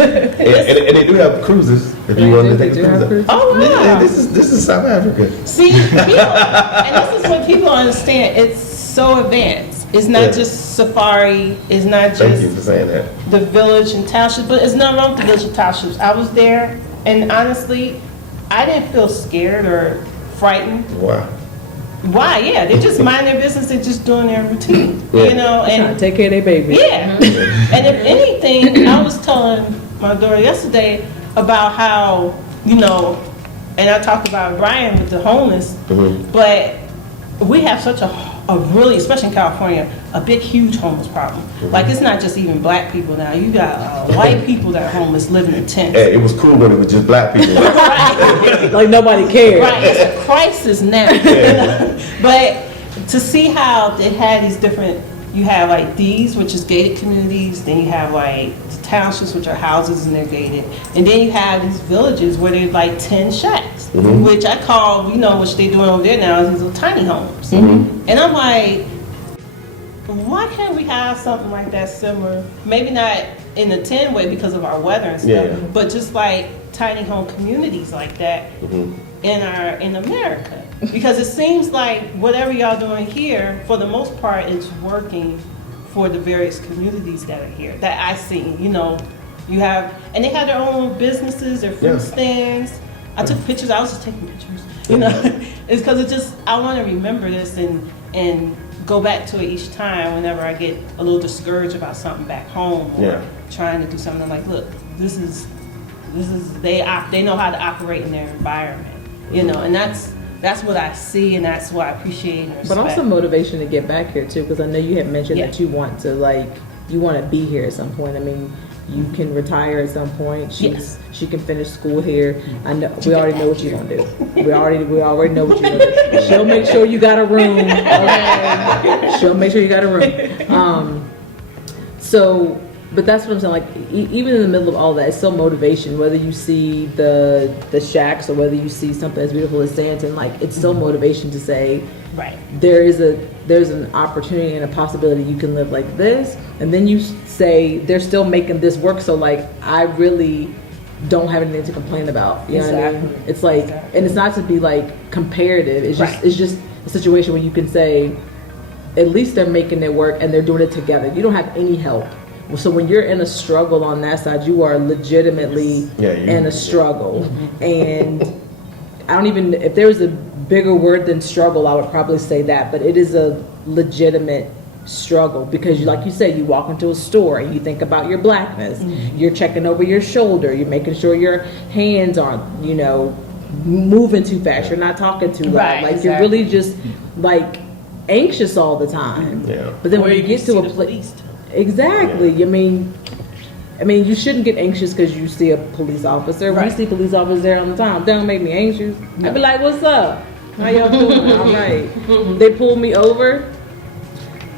they do have cruises if you want to take a cruise. Oh, wow. This is South Africa. See, and this is what people understand. It's so advanced. It's not just safari. It's not just Thank you for saying that. The village and township, but it's nothing wrong with the village and townships. I was there, and honestly, I didn't feel scared or frightened. Why? Yeah, they just mind their business. They're just doing their routine, and take care of their baby. Yeah. And if anything, I was telling my daughter yesterday about how, and I talked about Brian with the homeless, but we have such a really, especially in California, a big, huge homeless problem. Like, it's not just even black people now. You got white people that are homeless living in tents. Hey, it was cool when it was just black people. Right. Like nobody cared. Right, it's a crisis now. But to see how they had these different, you have like these, which is gated communities. Then you have like the townships, which are houses and they're gated. And then you have these villages where there's like 10 shacks, which I call, you know, which they're doing over there now is these little tiny homes. And I'm like, why can't we have something like that similar? Maybe not in the 10 way because of our weather and stuff, but just like tiny home communities like that in America. Because it seems like whatever y'all doing here, for the most part, is working for the various communities that are here that I see. You know, you have, and they have their own businesses, their fruit stands. I took pictures. I was just taking pictures. You know, it's because it just I want to remember this and go back to it each time whenever I get a little discouraged about something back home or trying to do something. I'm like, look, this is they know how to operate in their environment. You know, and that's what I see, and that's what I appreciate and respect. But also motivation to get back here too, because I know you had mentioned that you want to be here at some point. I mean, you can retire at some point. She can finish school here. I know we already know what you're gonna do. We already know what you're gonna do. She'll make sure you got a room. Okay? She'll make sure you got a room. But that's what I'm saying. Like, even in the middle of all that, it's still motivation. Whether you see the shacks or whether you see something as beautiful as Santon, like, it's still motivation to say, there's an opportunity and a possibility you can live like this. And then you say they're still making this work. So like, I really don't have anything to complain about. You know what I mean? It's like, and it's not to be like comparative. It's just a situation where you can say, at least they're making it work and they're doing it together. You don't have any help. So when you're in a struggle on that side, you are legitimately in a struggle. And I don't even, if there was a bigger word than struggle, I would probably say that, but it is a legitimate struggle because like you said, you walk into a store and you think about your blackness. You're checking over your shoulder. You're making sure your hands aren't, you know, moving too fast. You're not talking too loud. Like you're really just like anxious all the time. But then when you get to a place, I mean, you shouldn't get anxious because you see a police officer. We see police officers there all the time. They don't make me anxious. I'd be like, "What's up? How y'all doing? All right." They pull me over.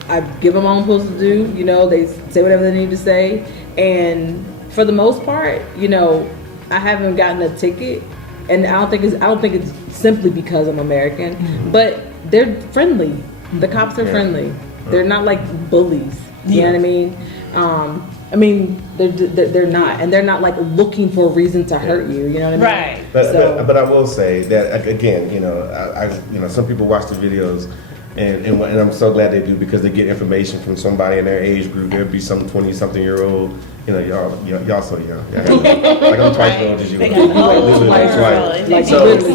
I give them what I'm supposed to do. You know, they say whatever they need to say, and for the most part, you know, I haven't gotten a ticket, and I don't think it's simply because I'm American, but they're friendly. The cops are friendly. They're not like bullies. You know what I mean? They're not, and they're not like looking for a reason to hurt you. You know what I mean? But I will say that again, you know, I some people watch the videos, and I'm so glad they do because they get information from somebody in their age group. There'll be some 20-something-year-old. You know, y'all so young. Like I'm twice as old as you.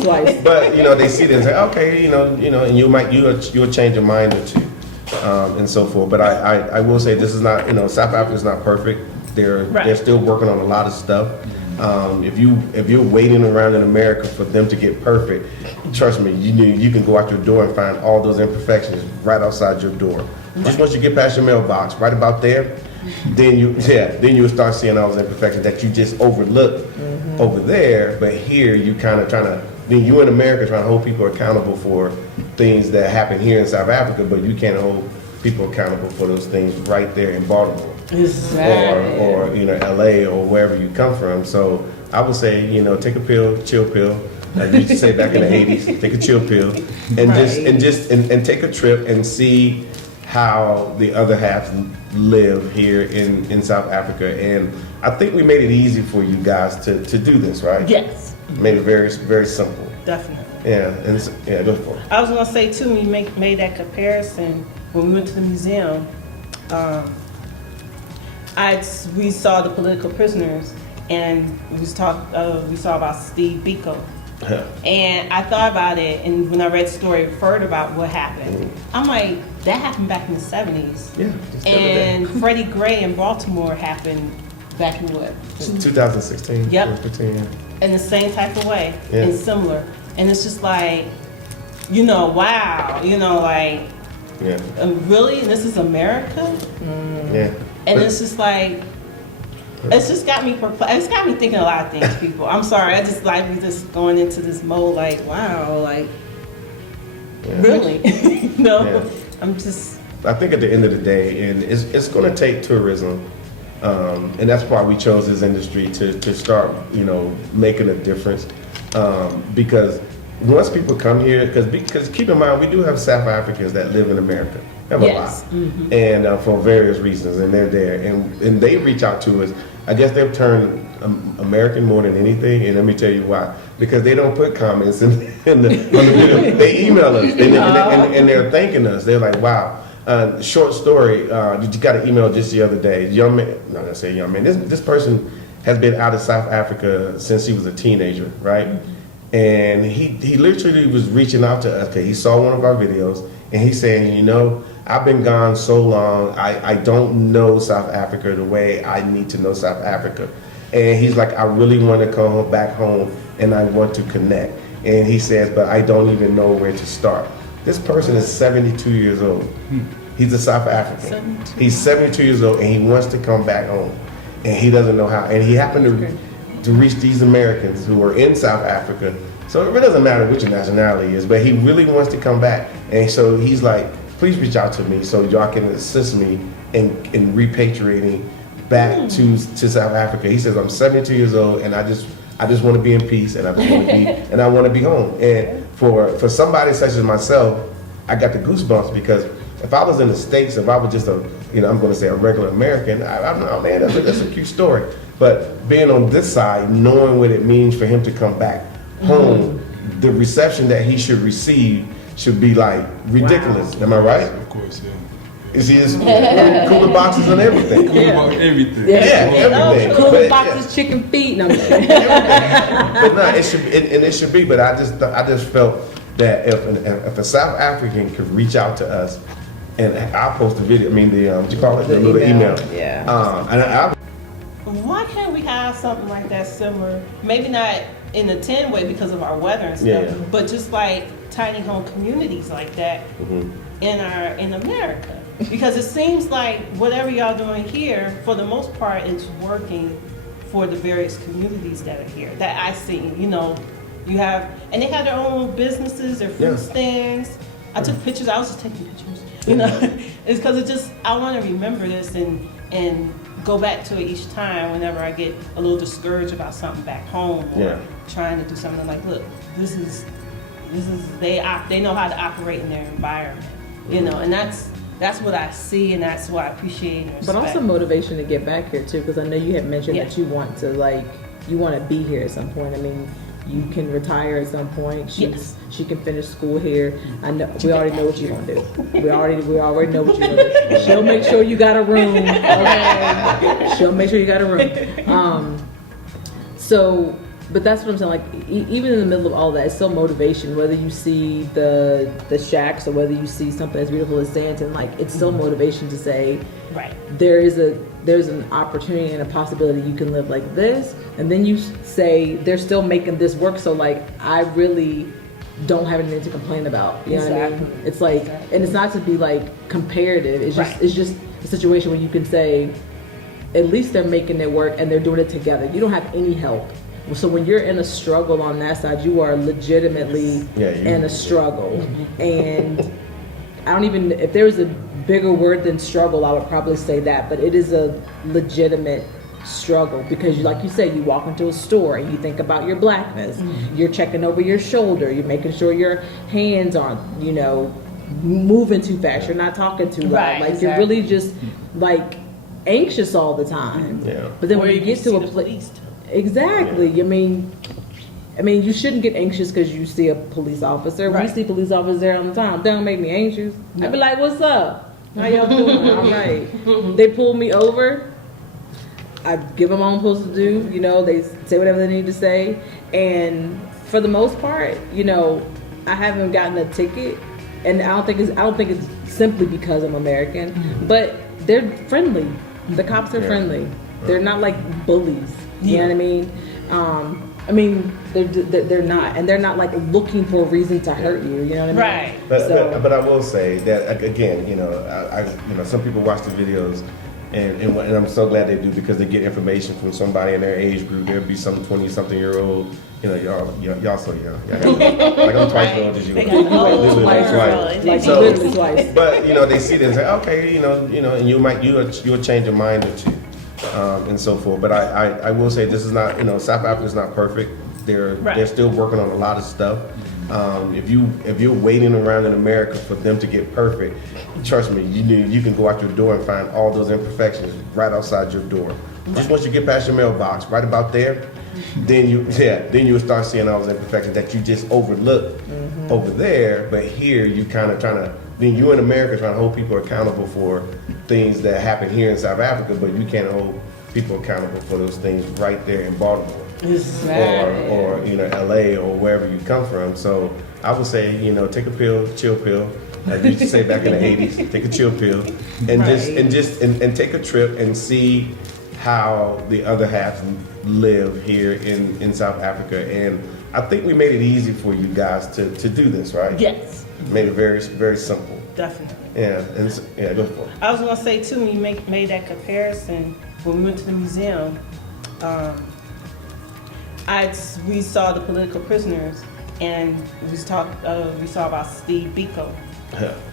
Twice. But you know, they see this and say, okay, you know, and you'll change your mind or two. And so forth. But I will say this is not, you know, South Africa is not perfect. They're still working on a lot of stuff. If you're waiting around in America for them to get perfect, trust me, you can go out your door and find all those imperfections right outside your door. Just once you get past your mailbox, right about there, then you'll start seeing all those imperfections that you just overlooked over there. But here you kind of trying to. Then you in America trying to hold people accountable for things that happen here in South Africa, but you can't hold people accountable for those things right there in Baltimore, or you know, LA or wherever you come from. So I would say, you know, take a pill, chill pill. Like we used to say back in the '80s, take a chill pill, and take a trip and see how the other half live here in South Africa. And I think we made it easy for you guys to do this, right? Yes. Made it very, very simple. Definitely. Go for it. I was gonna say too, we made that comparison when we went to the museum. We saw the political prisoners, and we saw about Steve Biko. And I thought about it, and when I read the story, heard about what happened, I'm like, that happened back in the 70s. And Freddie Gray in Baltimore happened back in what? 2016. Yep. 2015, in the same type of way and similar. And it's just like, you know, wow, you know, like, really? And this is America? And it's just like, it's just got me perplexed. It's got me thinking a lot of things, people. I'm sorry, I just like me just going into this mode like, wow, like, really? I'm just, I think at the end of the day, and it's going to take tourism, and that's why we chose this industry to start, making a difference. Because once people come here, because keep in mind, we do have South Africans that live in America. We have a lot, and for various reasons, and they're there, and they reach out to us. I guess they've turned American more than anything, and let me tell you why. Because they don't put comments on the video. They email us, and they're thanking us. They're like, wow. Short story, you got an email just the other day. Young man, I'm not gonna say young man, this person has been out of South Africa since he was a teenager, right? And he literally was reaching out to us because he saw one of our videos, and he's saying, I've been gone so long, I don't know South Africa the way I need to know South Africa. And he's like, I really want to come back home and I want to connect. And he says, but I don't even know where to start. This person is 72 years old. He's a South African. He's 72 years old and he wants to come back home. And he doesn't know how. And he happened to reach these Americans who are in South Africa. So it really doesn't matter which your nationality is, but he really wants to come back. And so he's like, please reach out to me so y'all can assist me in repatriating back to South Africa. He says, I'm 72 years old and I just want to be in peace and I want to be home. And for somebody such as myself, I got the goosebumps because if I was in the States, if I was just I'm going to say a regular American, I'm oh man, that's a cute story. But being on this side, knowing what it means for him to come back home, the reception that he should receive should be like ridiculous. Wow. Am I right? Of course, yeah. You see his cooler boxes and everything. Everything. Everything. Cooler boxes, chicken feet. No, everything. But no, it should be, and it should be. But I just felt that if a South African could reach out to us, and I'll post the video. I mean, what you call it? The little email. Yeah. And Why can't we have something like that similar? Maybe not in a 10 way because of our weather and stuff, but just like tiny home communities like that in America. Because it seems like whatever y'all doing here, for the most part, it's working for the various communities that are here that I see. You have, and they have their own businesses, their food stands. I took pictures. I was just taking pictures. It's because I want to remember this and go back to it each time whenever I get a little discouraged about something back home or trying to do something. Like, look, this is they know how to operate in their environment, and that's what I see, and that's what I appreciate and respect. But also motivation to get back here too, because I know you had mentioned that you want to be here at some point. I mean, you can retire at some point. She can finish school here. I know we already know what you're gonna do. We already know what you're gonna do. She'll make sure you got a room. Okay? She'll make sure you got a room. But that's what I'm saying. Like, even in the middle of all that, it's still motivation. Whether you see the shacks or whether you see something as beautiful as Stanton, like, it's still motivation to say, right, there's an opportunity and a possibility you can live like this, and then you say they're still making this work. So like, I really don't have anything to complain about. You know what I mean? It's like, and it's not to be like comparative. It's just a situation where you can say, at least they're making it work and they're doing it together. You don't have any help. So when you're in a struggle on that side, you are legitimately in a struggle. And I don't even, if there was a bigger word than struggle, I would probably say that, but it is a legitimate struggle because, like you say, you walk into a store and you think about your blackness. You're checking over your shoulder. You're making sure your hands aren't, moving too fast. You're not talking too loud. Like, you're really just like anxious all the time. Yeah. But then when you get to a place. Exactly. I mean, you shouldn't get anxious because you see a police officer. We see police officers there all the time. They don't make me anxious. I'd be like, "What's up? How y'all doing? All right." They pull me over. I give them what I'm supposed to do. They say whatever they need to say, and for the most part, I haven't gotten a ticket, and I don't think it's simply because I'm American, but they're friendly. The cops are friendly. They're not like bullies. You know what I mean? They're not, and they're not like looking for a reason to hurt you. You know what I mean? Right. But I will say that again, I some people watch the videos, and I'm so glad they do because they get information from somebody in their age group. There'll be some 20-something year old, y'all so young. Like I'm twice as old as you. They got the whole Literally world. Like So- literally twice. But they see this and say, okay, and you'll change your mind or two, and so forth. But I will say this is not, South Africa is not perfect. They're still working on a lot of stuff. If you're waiting around in America for them to get perfect, trust me, you can go out your door and find all those imperfections right outside your door. Just once you get past your mailbox, right about there, then you'll start seeing all those imperfections that you just overlooked over there. But here you kind of trying to, then you in America trying to hold people accountable for things that happen here in South Africa, but you can't hold people accountable for those things right there in Baltimore. Or LA or wherever you come from. So I would say, take a pill, chill pill, as we used to say back in the 80s, take a chill pill and take a trip and see how the other half live here in South Africa. And I think we made it easy for you guys to do this, right? Yes, Made it very, very simple. definitely. Yeah, go for it. I was gonna say too, when you made that comparison, when we went to the museum, we saw the political prisoners, and we saw about Steve Biko.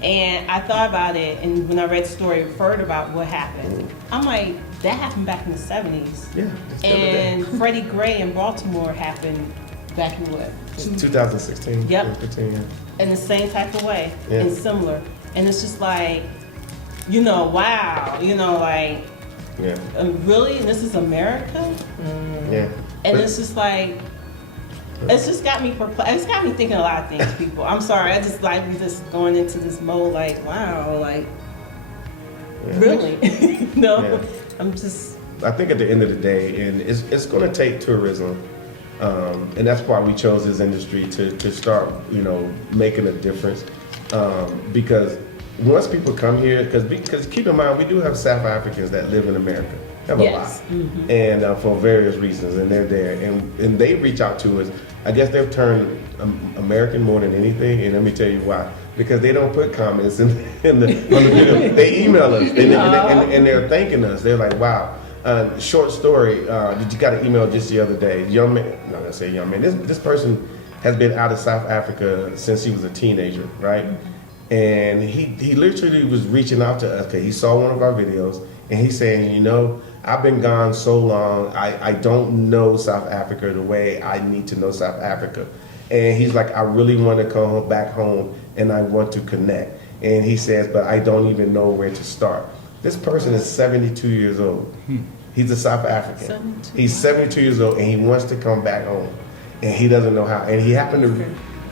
And I thought about it, and when I read the story, referred about what happened. I'm like, that happened back in the 70s. Yeah. And Freddie Gray in Baltimore happened back in what? 2016. Yep. 2015, yeah. In the same type of way, Yeah. and similar. And it's just like, wow, like, Yeah. really? And this is America? Yeah. And it's just like, it's just got me perplexed. It's got me thinking a lot of things, people. I'm sorry, I just like we just going into this mode like, wow, like, really? Yeah. I'm just. I think at the end of the day, and it's going to take tourism, and that's why we chose this industry to start, making a difference, because once people come here, because keep in mind, we do have South Africans that live in America. Have a lot, and for various reasons, and they're there, and they reach out to us. I guess they've turned American more than anything, and let me tell you why. Because they don't put comments on the video. They email us, and they're thanking us. They're like, wow. Short story, you got an email just the other day. Young man, I'm not gonna say young man. This person has been out of South Africa since he was a teenager, right? And he literally was reaching out to us because he saw one of our videos, and he's saying, I've been gone so long, I don't know South Africa the way I need to know South Africa. And he's like, I really want to come back home and I want to connect. And he says, but I don't even know where to start. This person is 72 years old. He's a South African. 72. He's 72 years old and he wants to come back home. And he doesn't know how. And he happened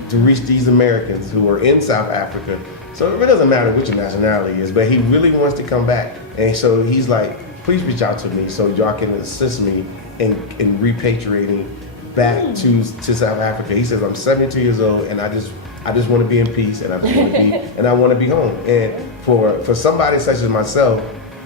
to reach these Americans who are in South Africa. So it doesn't matter which your nationality is, but he really wants to come back. And so he's like, please reach out to me so y'all can assist me in repatriating back to South Africa. He says, I'm 72 years old and I just want to be in peace and I want to be home. And for somebody such as myself,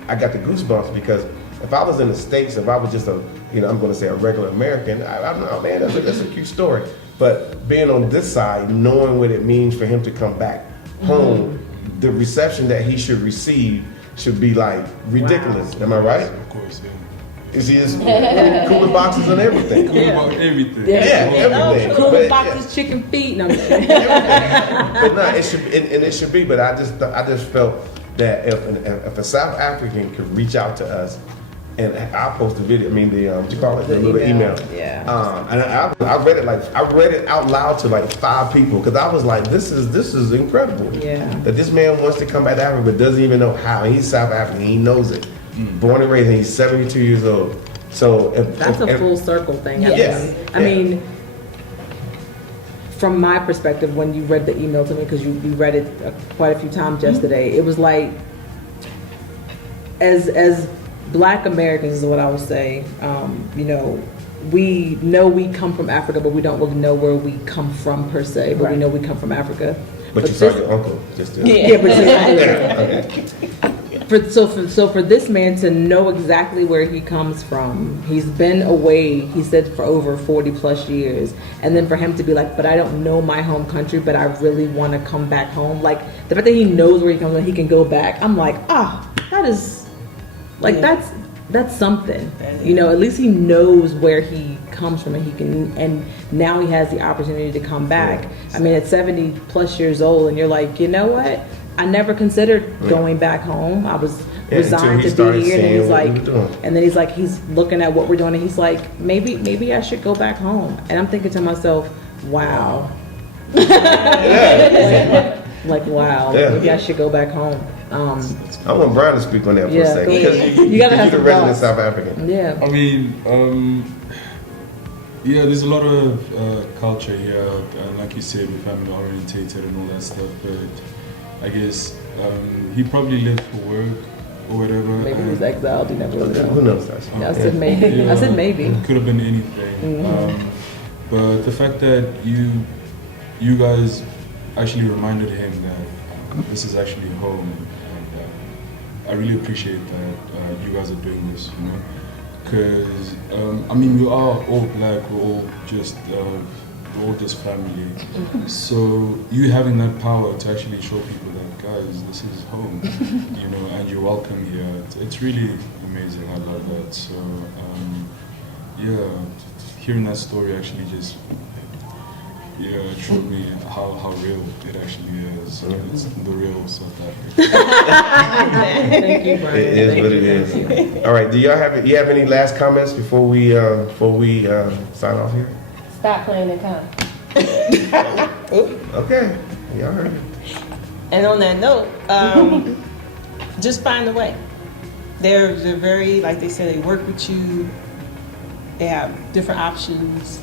I got the goosebumps because if I was in the States, if I was just I'm going to say a regular American, I don't know, man, that's a cute story. But being on this side, knowing what it means for him to come back home, the reception that he should receive should be like ridiculous. Wow. Am I right? Of course, yeah. You see his cooler boxes and everything. About everything. Everything. Cooler boxes, chicken feet. No, I'm just kidding. But no, it should be, and it should be. But I just felt that if a South African could reach out to us, and I'll post the video. I mean what you call it, the little email. Yeah. And I read it out loud to like 5 people because I was like, this is incredible. Yeah. That this man wants to come back to Africa but doesn't even know how. And he's South African. He knows it. Born and raised, and he's 72 years old. So That's a full circle thing. Yes. I mean, from my perspective, when you read the email to me, because you read it quite a few times yesterday, it was like, as Black Americans is what I would say. We know we come from Africa, but we don't really know where we come from per se. But we know we come from Africa. But you saw your uncle just to, So for this man to know exactly where he comes from, he's been away, he said, for over 40 plus years, and then for him to be like, but I don't know my home country, but I really want to come back home. Like the fact that he knows where he comes from, he can go back. I'm like, that is like that's something. That is. You know, at least he knows where he comes from, and and now he has the opportunity to come back. I mean, at 70 plus years old, and you're like, you know what? I never considered going back home. I was resigned to be here, and then he's like, he's looking at what we're doing, and he's like, maybe I should go back home. And I'm thinking to myself, wow. Like wow, maybe I should go back home. I want Brian to speak on that for a second, because you gotta have you're some the resident thoughts. South African. Yeah. I mean, yeah, there's a lot of culture here, like you said, we're family orientated and all that stuff. But I guess he probably left for work or whatever. Maybe he was exiled. You never really know. Who knows that? I said maybe. Yeah, I said maybe. It could have been anything. But the fact that you guys actually reminded him that this is actually home, and I really appreciate that you guys are doing this, you know, because I mean, we are all black, we're all just family. So you having that power to actually show people that, guys, this is home, you know, and you're welcome here. It's really amazing. I love that. So yeah, hearing that story actually just it showed me how real it actually is. It's the real South Africa. Thank you, Brian. It is what it is. All right. Do y'all have any last comments before we sign off here? Stop playing and come. Okay. Y'all heard it. And on that note, just find a way. They're very, like they said, they work with you. They have different options.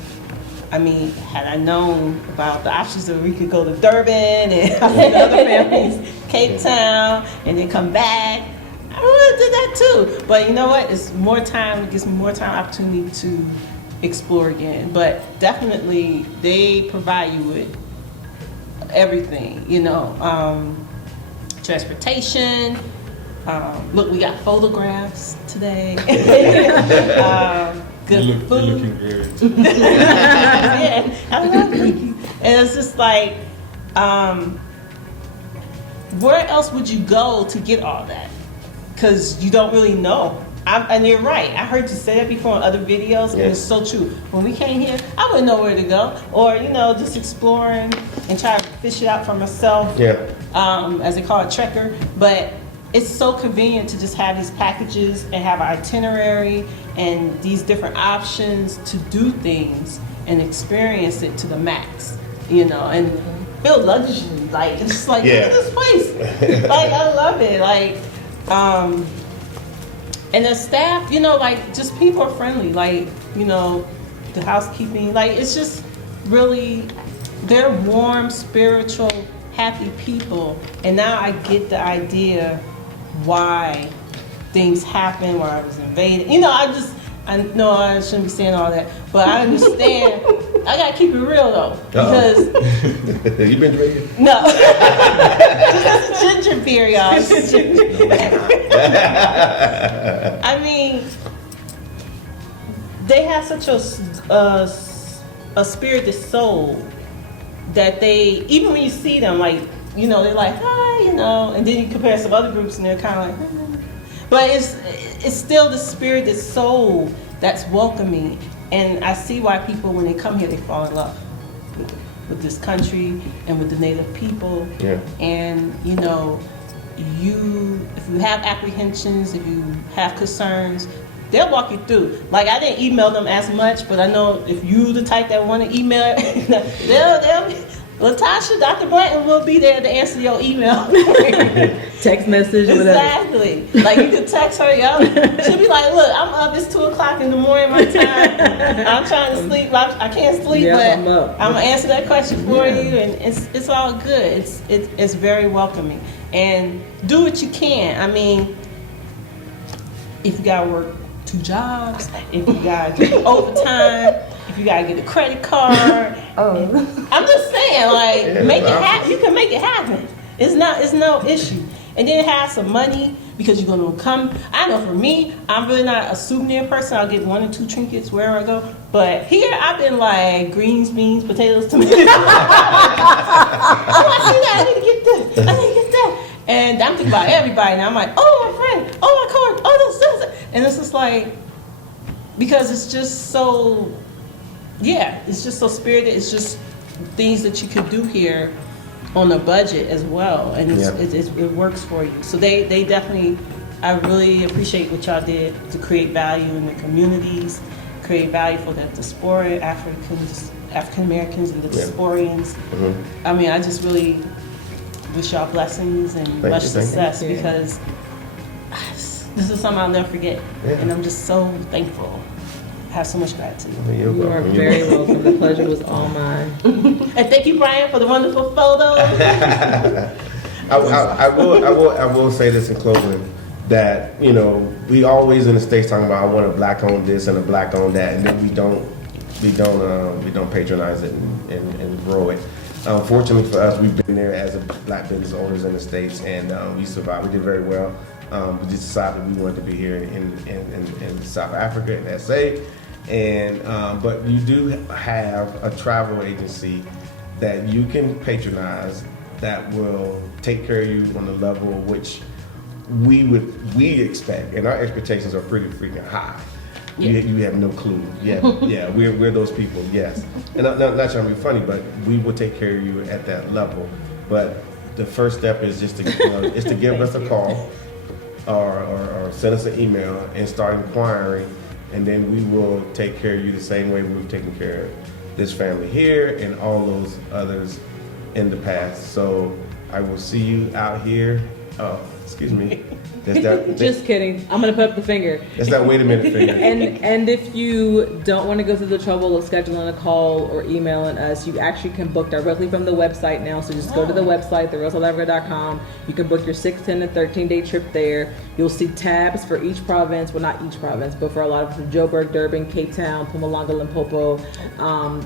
I mean, had I known about the options that we could go to Durban and other families, Cape Town, and then come back, I would have did that too. But you know what? It's more time. It gives me more time, opportunity to explore again. But definitely, they provide you with everything. You know, transportation. Look, we got photographs today. Good You're food. looking great. Yeah, I love cookies. And it's just like, where else would you go to get all that? Because you don't really know. And you're right. I heard you say that before in other videos, and it's so true. When we came here, I wouldn't know where to go, or just exploring and trying to fish it out for myself. Yeah. As they call it, trekker. But it's so convenient to just have these packages and have an itinerary and these different options to do things and experience it to the max, and feel luxury. Like, it's like, look at this place. Like, I love it. Like, and the staff, like, just people are friendly. Like, the housekeeping, like, it's just really, they're warm, spiritual, happy people. And now I get the idea why things happen, why I was invaded. I know I shouldn't be saying all that, but I understand. I gotta keep it real though, because you been drinking? no, just ginger beer, y'all. I mean, they have such a spirited soul that they, even when you see them, like, they're like, hi, and then you compare some other groups and they're kind of like, but it's still the spirited soul that's welcoming. And I see why people, when they come here, they fall in love with this country and with the native people. Yeah. And, if you have apprehensions, if you have concerns, they'll walk you through. Like, I didn't email them as much, but I know if you the type that want to email, they'll Latasha, Dr. Blanton will be there to answer your email. Text message or whatever. Exactly. Like, you can text her, she'll be like, look, I'm up, it's 2:00 in the morning my time. I'm trying to sleep. I can't sleep, but I'm gonna answer that question for you, and it's all good. It's very welcoming. And do what you can. I mean, if you gotta work 2 jobs, if you gotta do overtime, if you gotta get a credit card. I'm just saying, like, make it happen. You can make it happen. It's no issue. And then have some money, because you're gonna come. I know for me, I'm really not a souvenir person. I'll get 1 or 2 trinkets wherever I go. But here, I've been like greens, beans, potatoes, tomatoes. Oh, I see that. I need to get this. I need to get that. And I'm thinking about everybody. And I'm like, oh, my friend. Oh, my cord. Oh, this. And it's just like, because it's just so, it's just so spirited. It's just things that you could do here on a budget as well, and it works for you. So they definitely, I really appreciate what y'all did to create value in the communities, create value for the diaspora, African Americans and the diasporians. I mean, I just really wish y'all blessings and much success, because this is something I'll never forget, and I'm just so thankful. I have so much gratitude. You are very welcome. The pleasure was all mine. And thank you, Brian, for the wonderful photos. I will say this in closing, that, you know, we always in the States talking about, I want a black owned this and a black owned that, and then we don't patronize it and grow it. Fortunately for us, we've been there as a black business owners in the States, and we survived. We did very well. We just decided we wanted to be here in South Africa, in SA, and but you do have a travel agency that you can patronize that will take care of you on the level which we expect, and our expectations are pretty freaking high. You have no clue. We're those people. Yes, and not trying to be funny, but we will take care of you at that level. But the first step is just to give us a call or send us an email and start inquiring, and then we will take care of you the same way we've taken care of this family here and all those others in the past. So I will see you out here. Oh, excuse me. Just kidding. I'm gonna put up the finger. That's that wait a minute finger. And if you don't want to go through the trouble of scheduling a call or emailing us, you actually can book directly from the website now. So just go to the website, therealsouthafrica.com. You can book your 6, 10, and 13-day trip there. You'll see tabs for each province. Well, not each province, but for a lot of them, Joburg, Durban, Cape Town, Mpumalanga, Limpopo.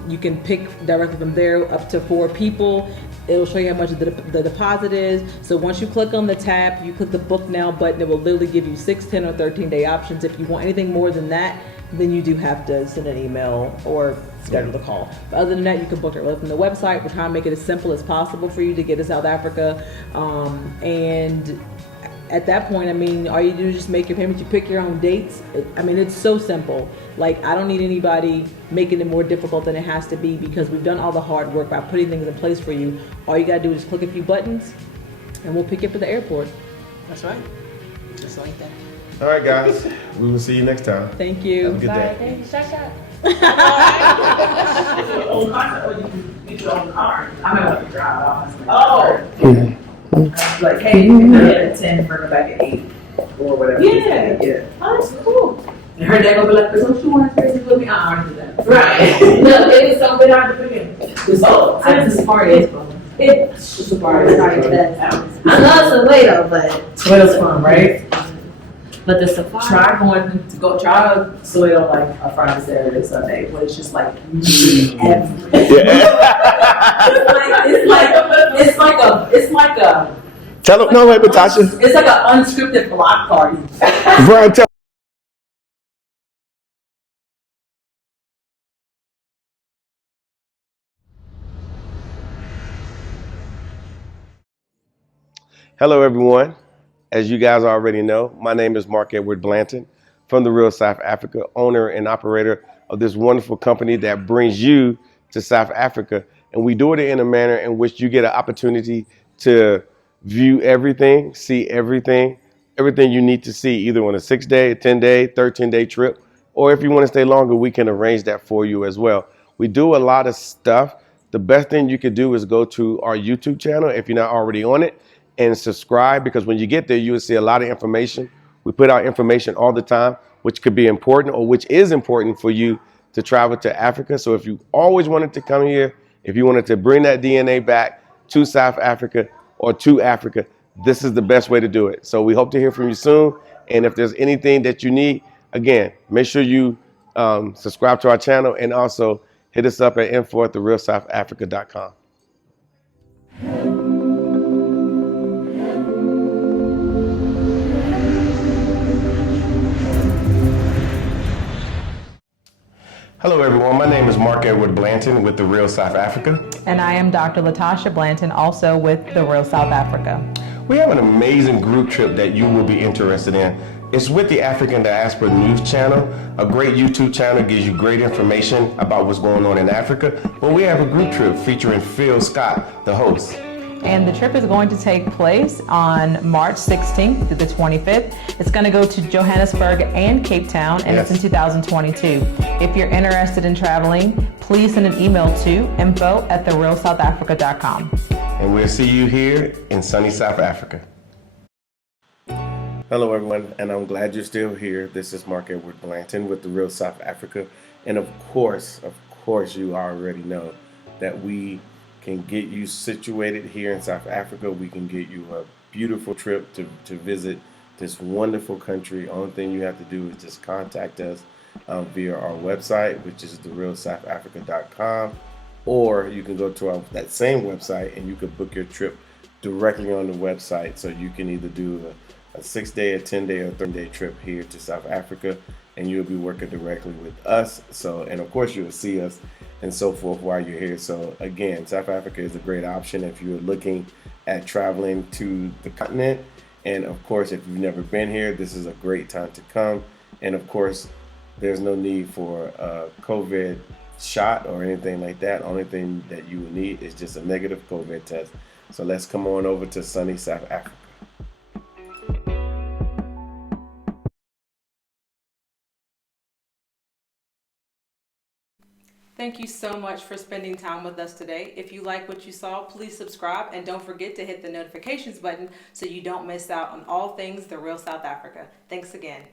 You can pick directly from there up to 4 people. It'll show you how much the deposit is. So once you click on the tab, you click the book now button, it will literally give you 6, 10, or 13-day options. If you want anything more than that, then you do have to send an email or schedule the call. But other than that, you can book directly from the website. We're trying to make it as simple as possible for you to get to South Africa. And at that point, I mean, all you do is just make your payments. You pick your own dates. I mean, it's so simple. Like, I don't need anybody making it more difficult than it has to be, because we've done all the hard work by putting things in place for you. All you gotta do is click a few buttons, and we'll pick you up at the airport. That's right. Just like that. All right, guys. We will see you next time. Thank you. Have a good day. Thank you. Shot. Your own car, or you can get your own car. I might want to drive off. Yeah. Like, hey, you can come in at 10, bring her back at 8, or whatever. Yeah. Oh, that's cool. And her dad gonna be like, "So she wants to with me." I already do that. Right. No, it is something hard to forget. It's a safari is fun. It's a safari. I love some way though, but Soweto's fun, right? But the safari. Try Soweto like a Friday, Saturday, Sunday, when it's just like everything. It's like a. Tell them, no, wait, Natasha. It's like an unscripted block party. Brian, tell. Hello, everyone. As you guys already know, my name is Mark Edward Blanton from the Real South Africa, owner and operator of this wonderful company that brings you to South Africa. And we do it in a manner in which you get an opportunity to view everything, see everything you need to see, either on a 6-day, 10-day, 13-day trip, or if you want to stay longer, we can arrange that for you as well. We do a lot of stuff. The best thing you could do is go to our YouTube channel if you're not already on it, and subscribe, because when you get there, you will see a lot of information. We put out information all the time, which could be important, or which is important for you to travel to Africa. So if you always wanted to come here, if you wanted to bring that DNA back to South Africa or to Africa, this is the best way to do it. So we hope to hear from you soon. And if there's anything that you need, again, make sure you subscribe to our channel, and also hit us up at info@therealsouthafrica.com. Hello, everyone. My name is Mark Edward Blanton with The Real South Africa. And I am Dr. Latasha Blanton, also with The Real South Africa. we have an amazing group trip that you will be interested in. It's with the African Diaspora News Channel, a great YouTube channel, gives you great information about what's going on in Africa. But we have a group trip featuring Phil Scott, the host. And the trip is going to take place on March 16th to the 25th. It's going to go to Johannesburg and Cape Town, and Yes. it's in 2022. If you're interested in traveling, please send an email to info@therealsouthafrica.com. And we'll see you here in sunny South Africa. Hello everyone, and I'm glad you're still here. This is Mark Edward Blanton with The Real South Africa. And of course, you already know that we can get you situated here in South Africa. We can get you a beautiful trip to visit this wonderful country. Only thing you have to do is just contact us via our website, which is therealsouthafrica.com, or you can go to that same website and you can book your trip directly on the website. So you can either do a 6-day, a 10-day, or 30-day trip here to South Africa, and you'll be working directly with us. So, and of course you'll see us and so forth while you're here. So again, South Africa is a great option if you're looking at traveling to the continent. And of course, if you've never been here, this is a great time to come. And of course, there's no need for a COVID shot or anything like that. Only thing that you will need is just a negative COVID test. So let's come on over to sunny South Africa. Thank you so much for spending time with us today. If you like what you saw, please subscribe and don't forget to hit the notifications button so you don't miss out on all things The Real South Africa. Thanks again.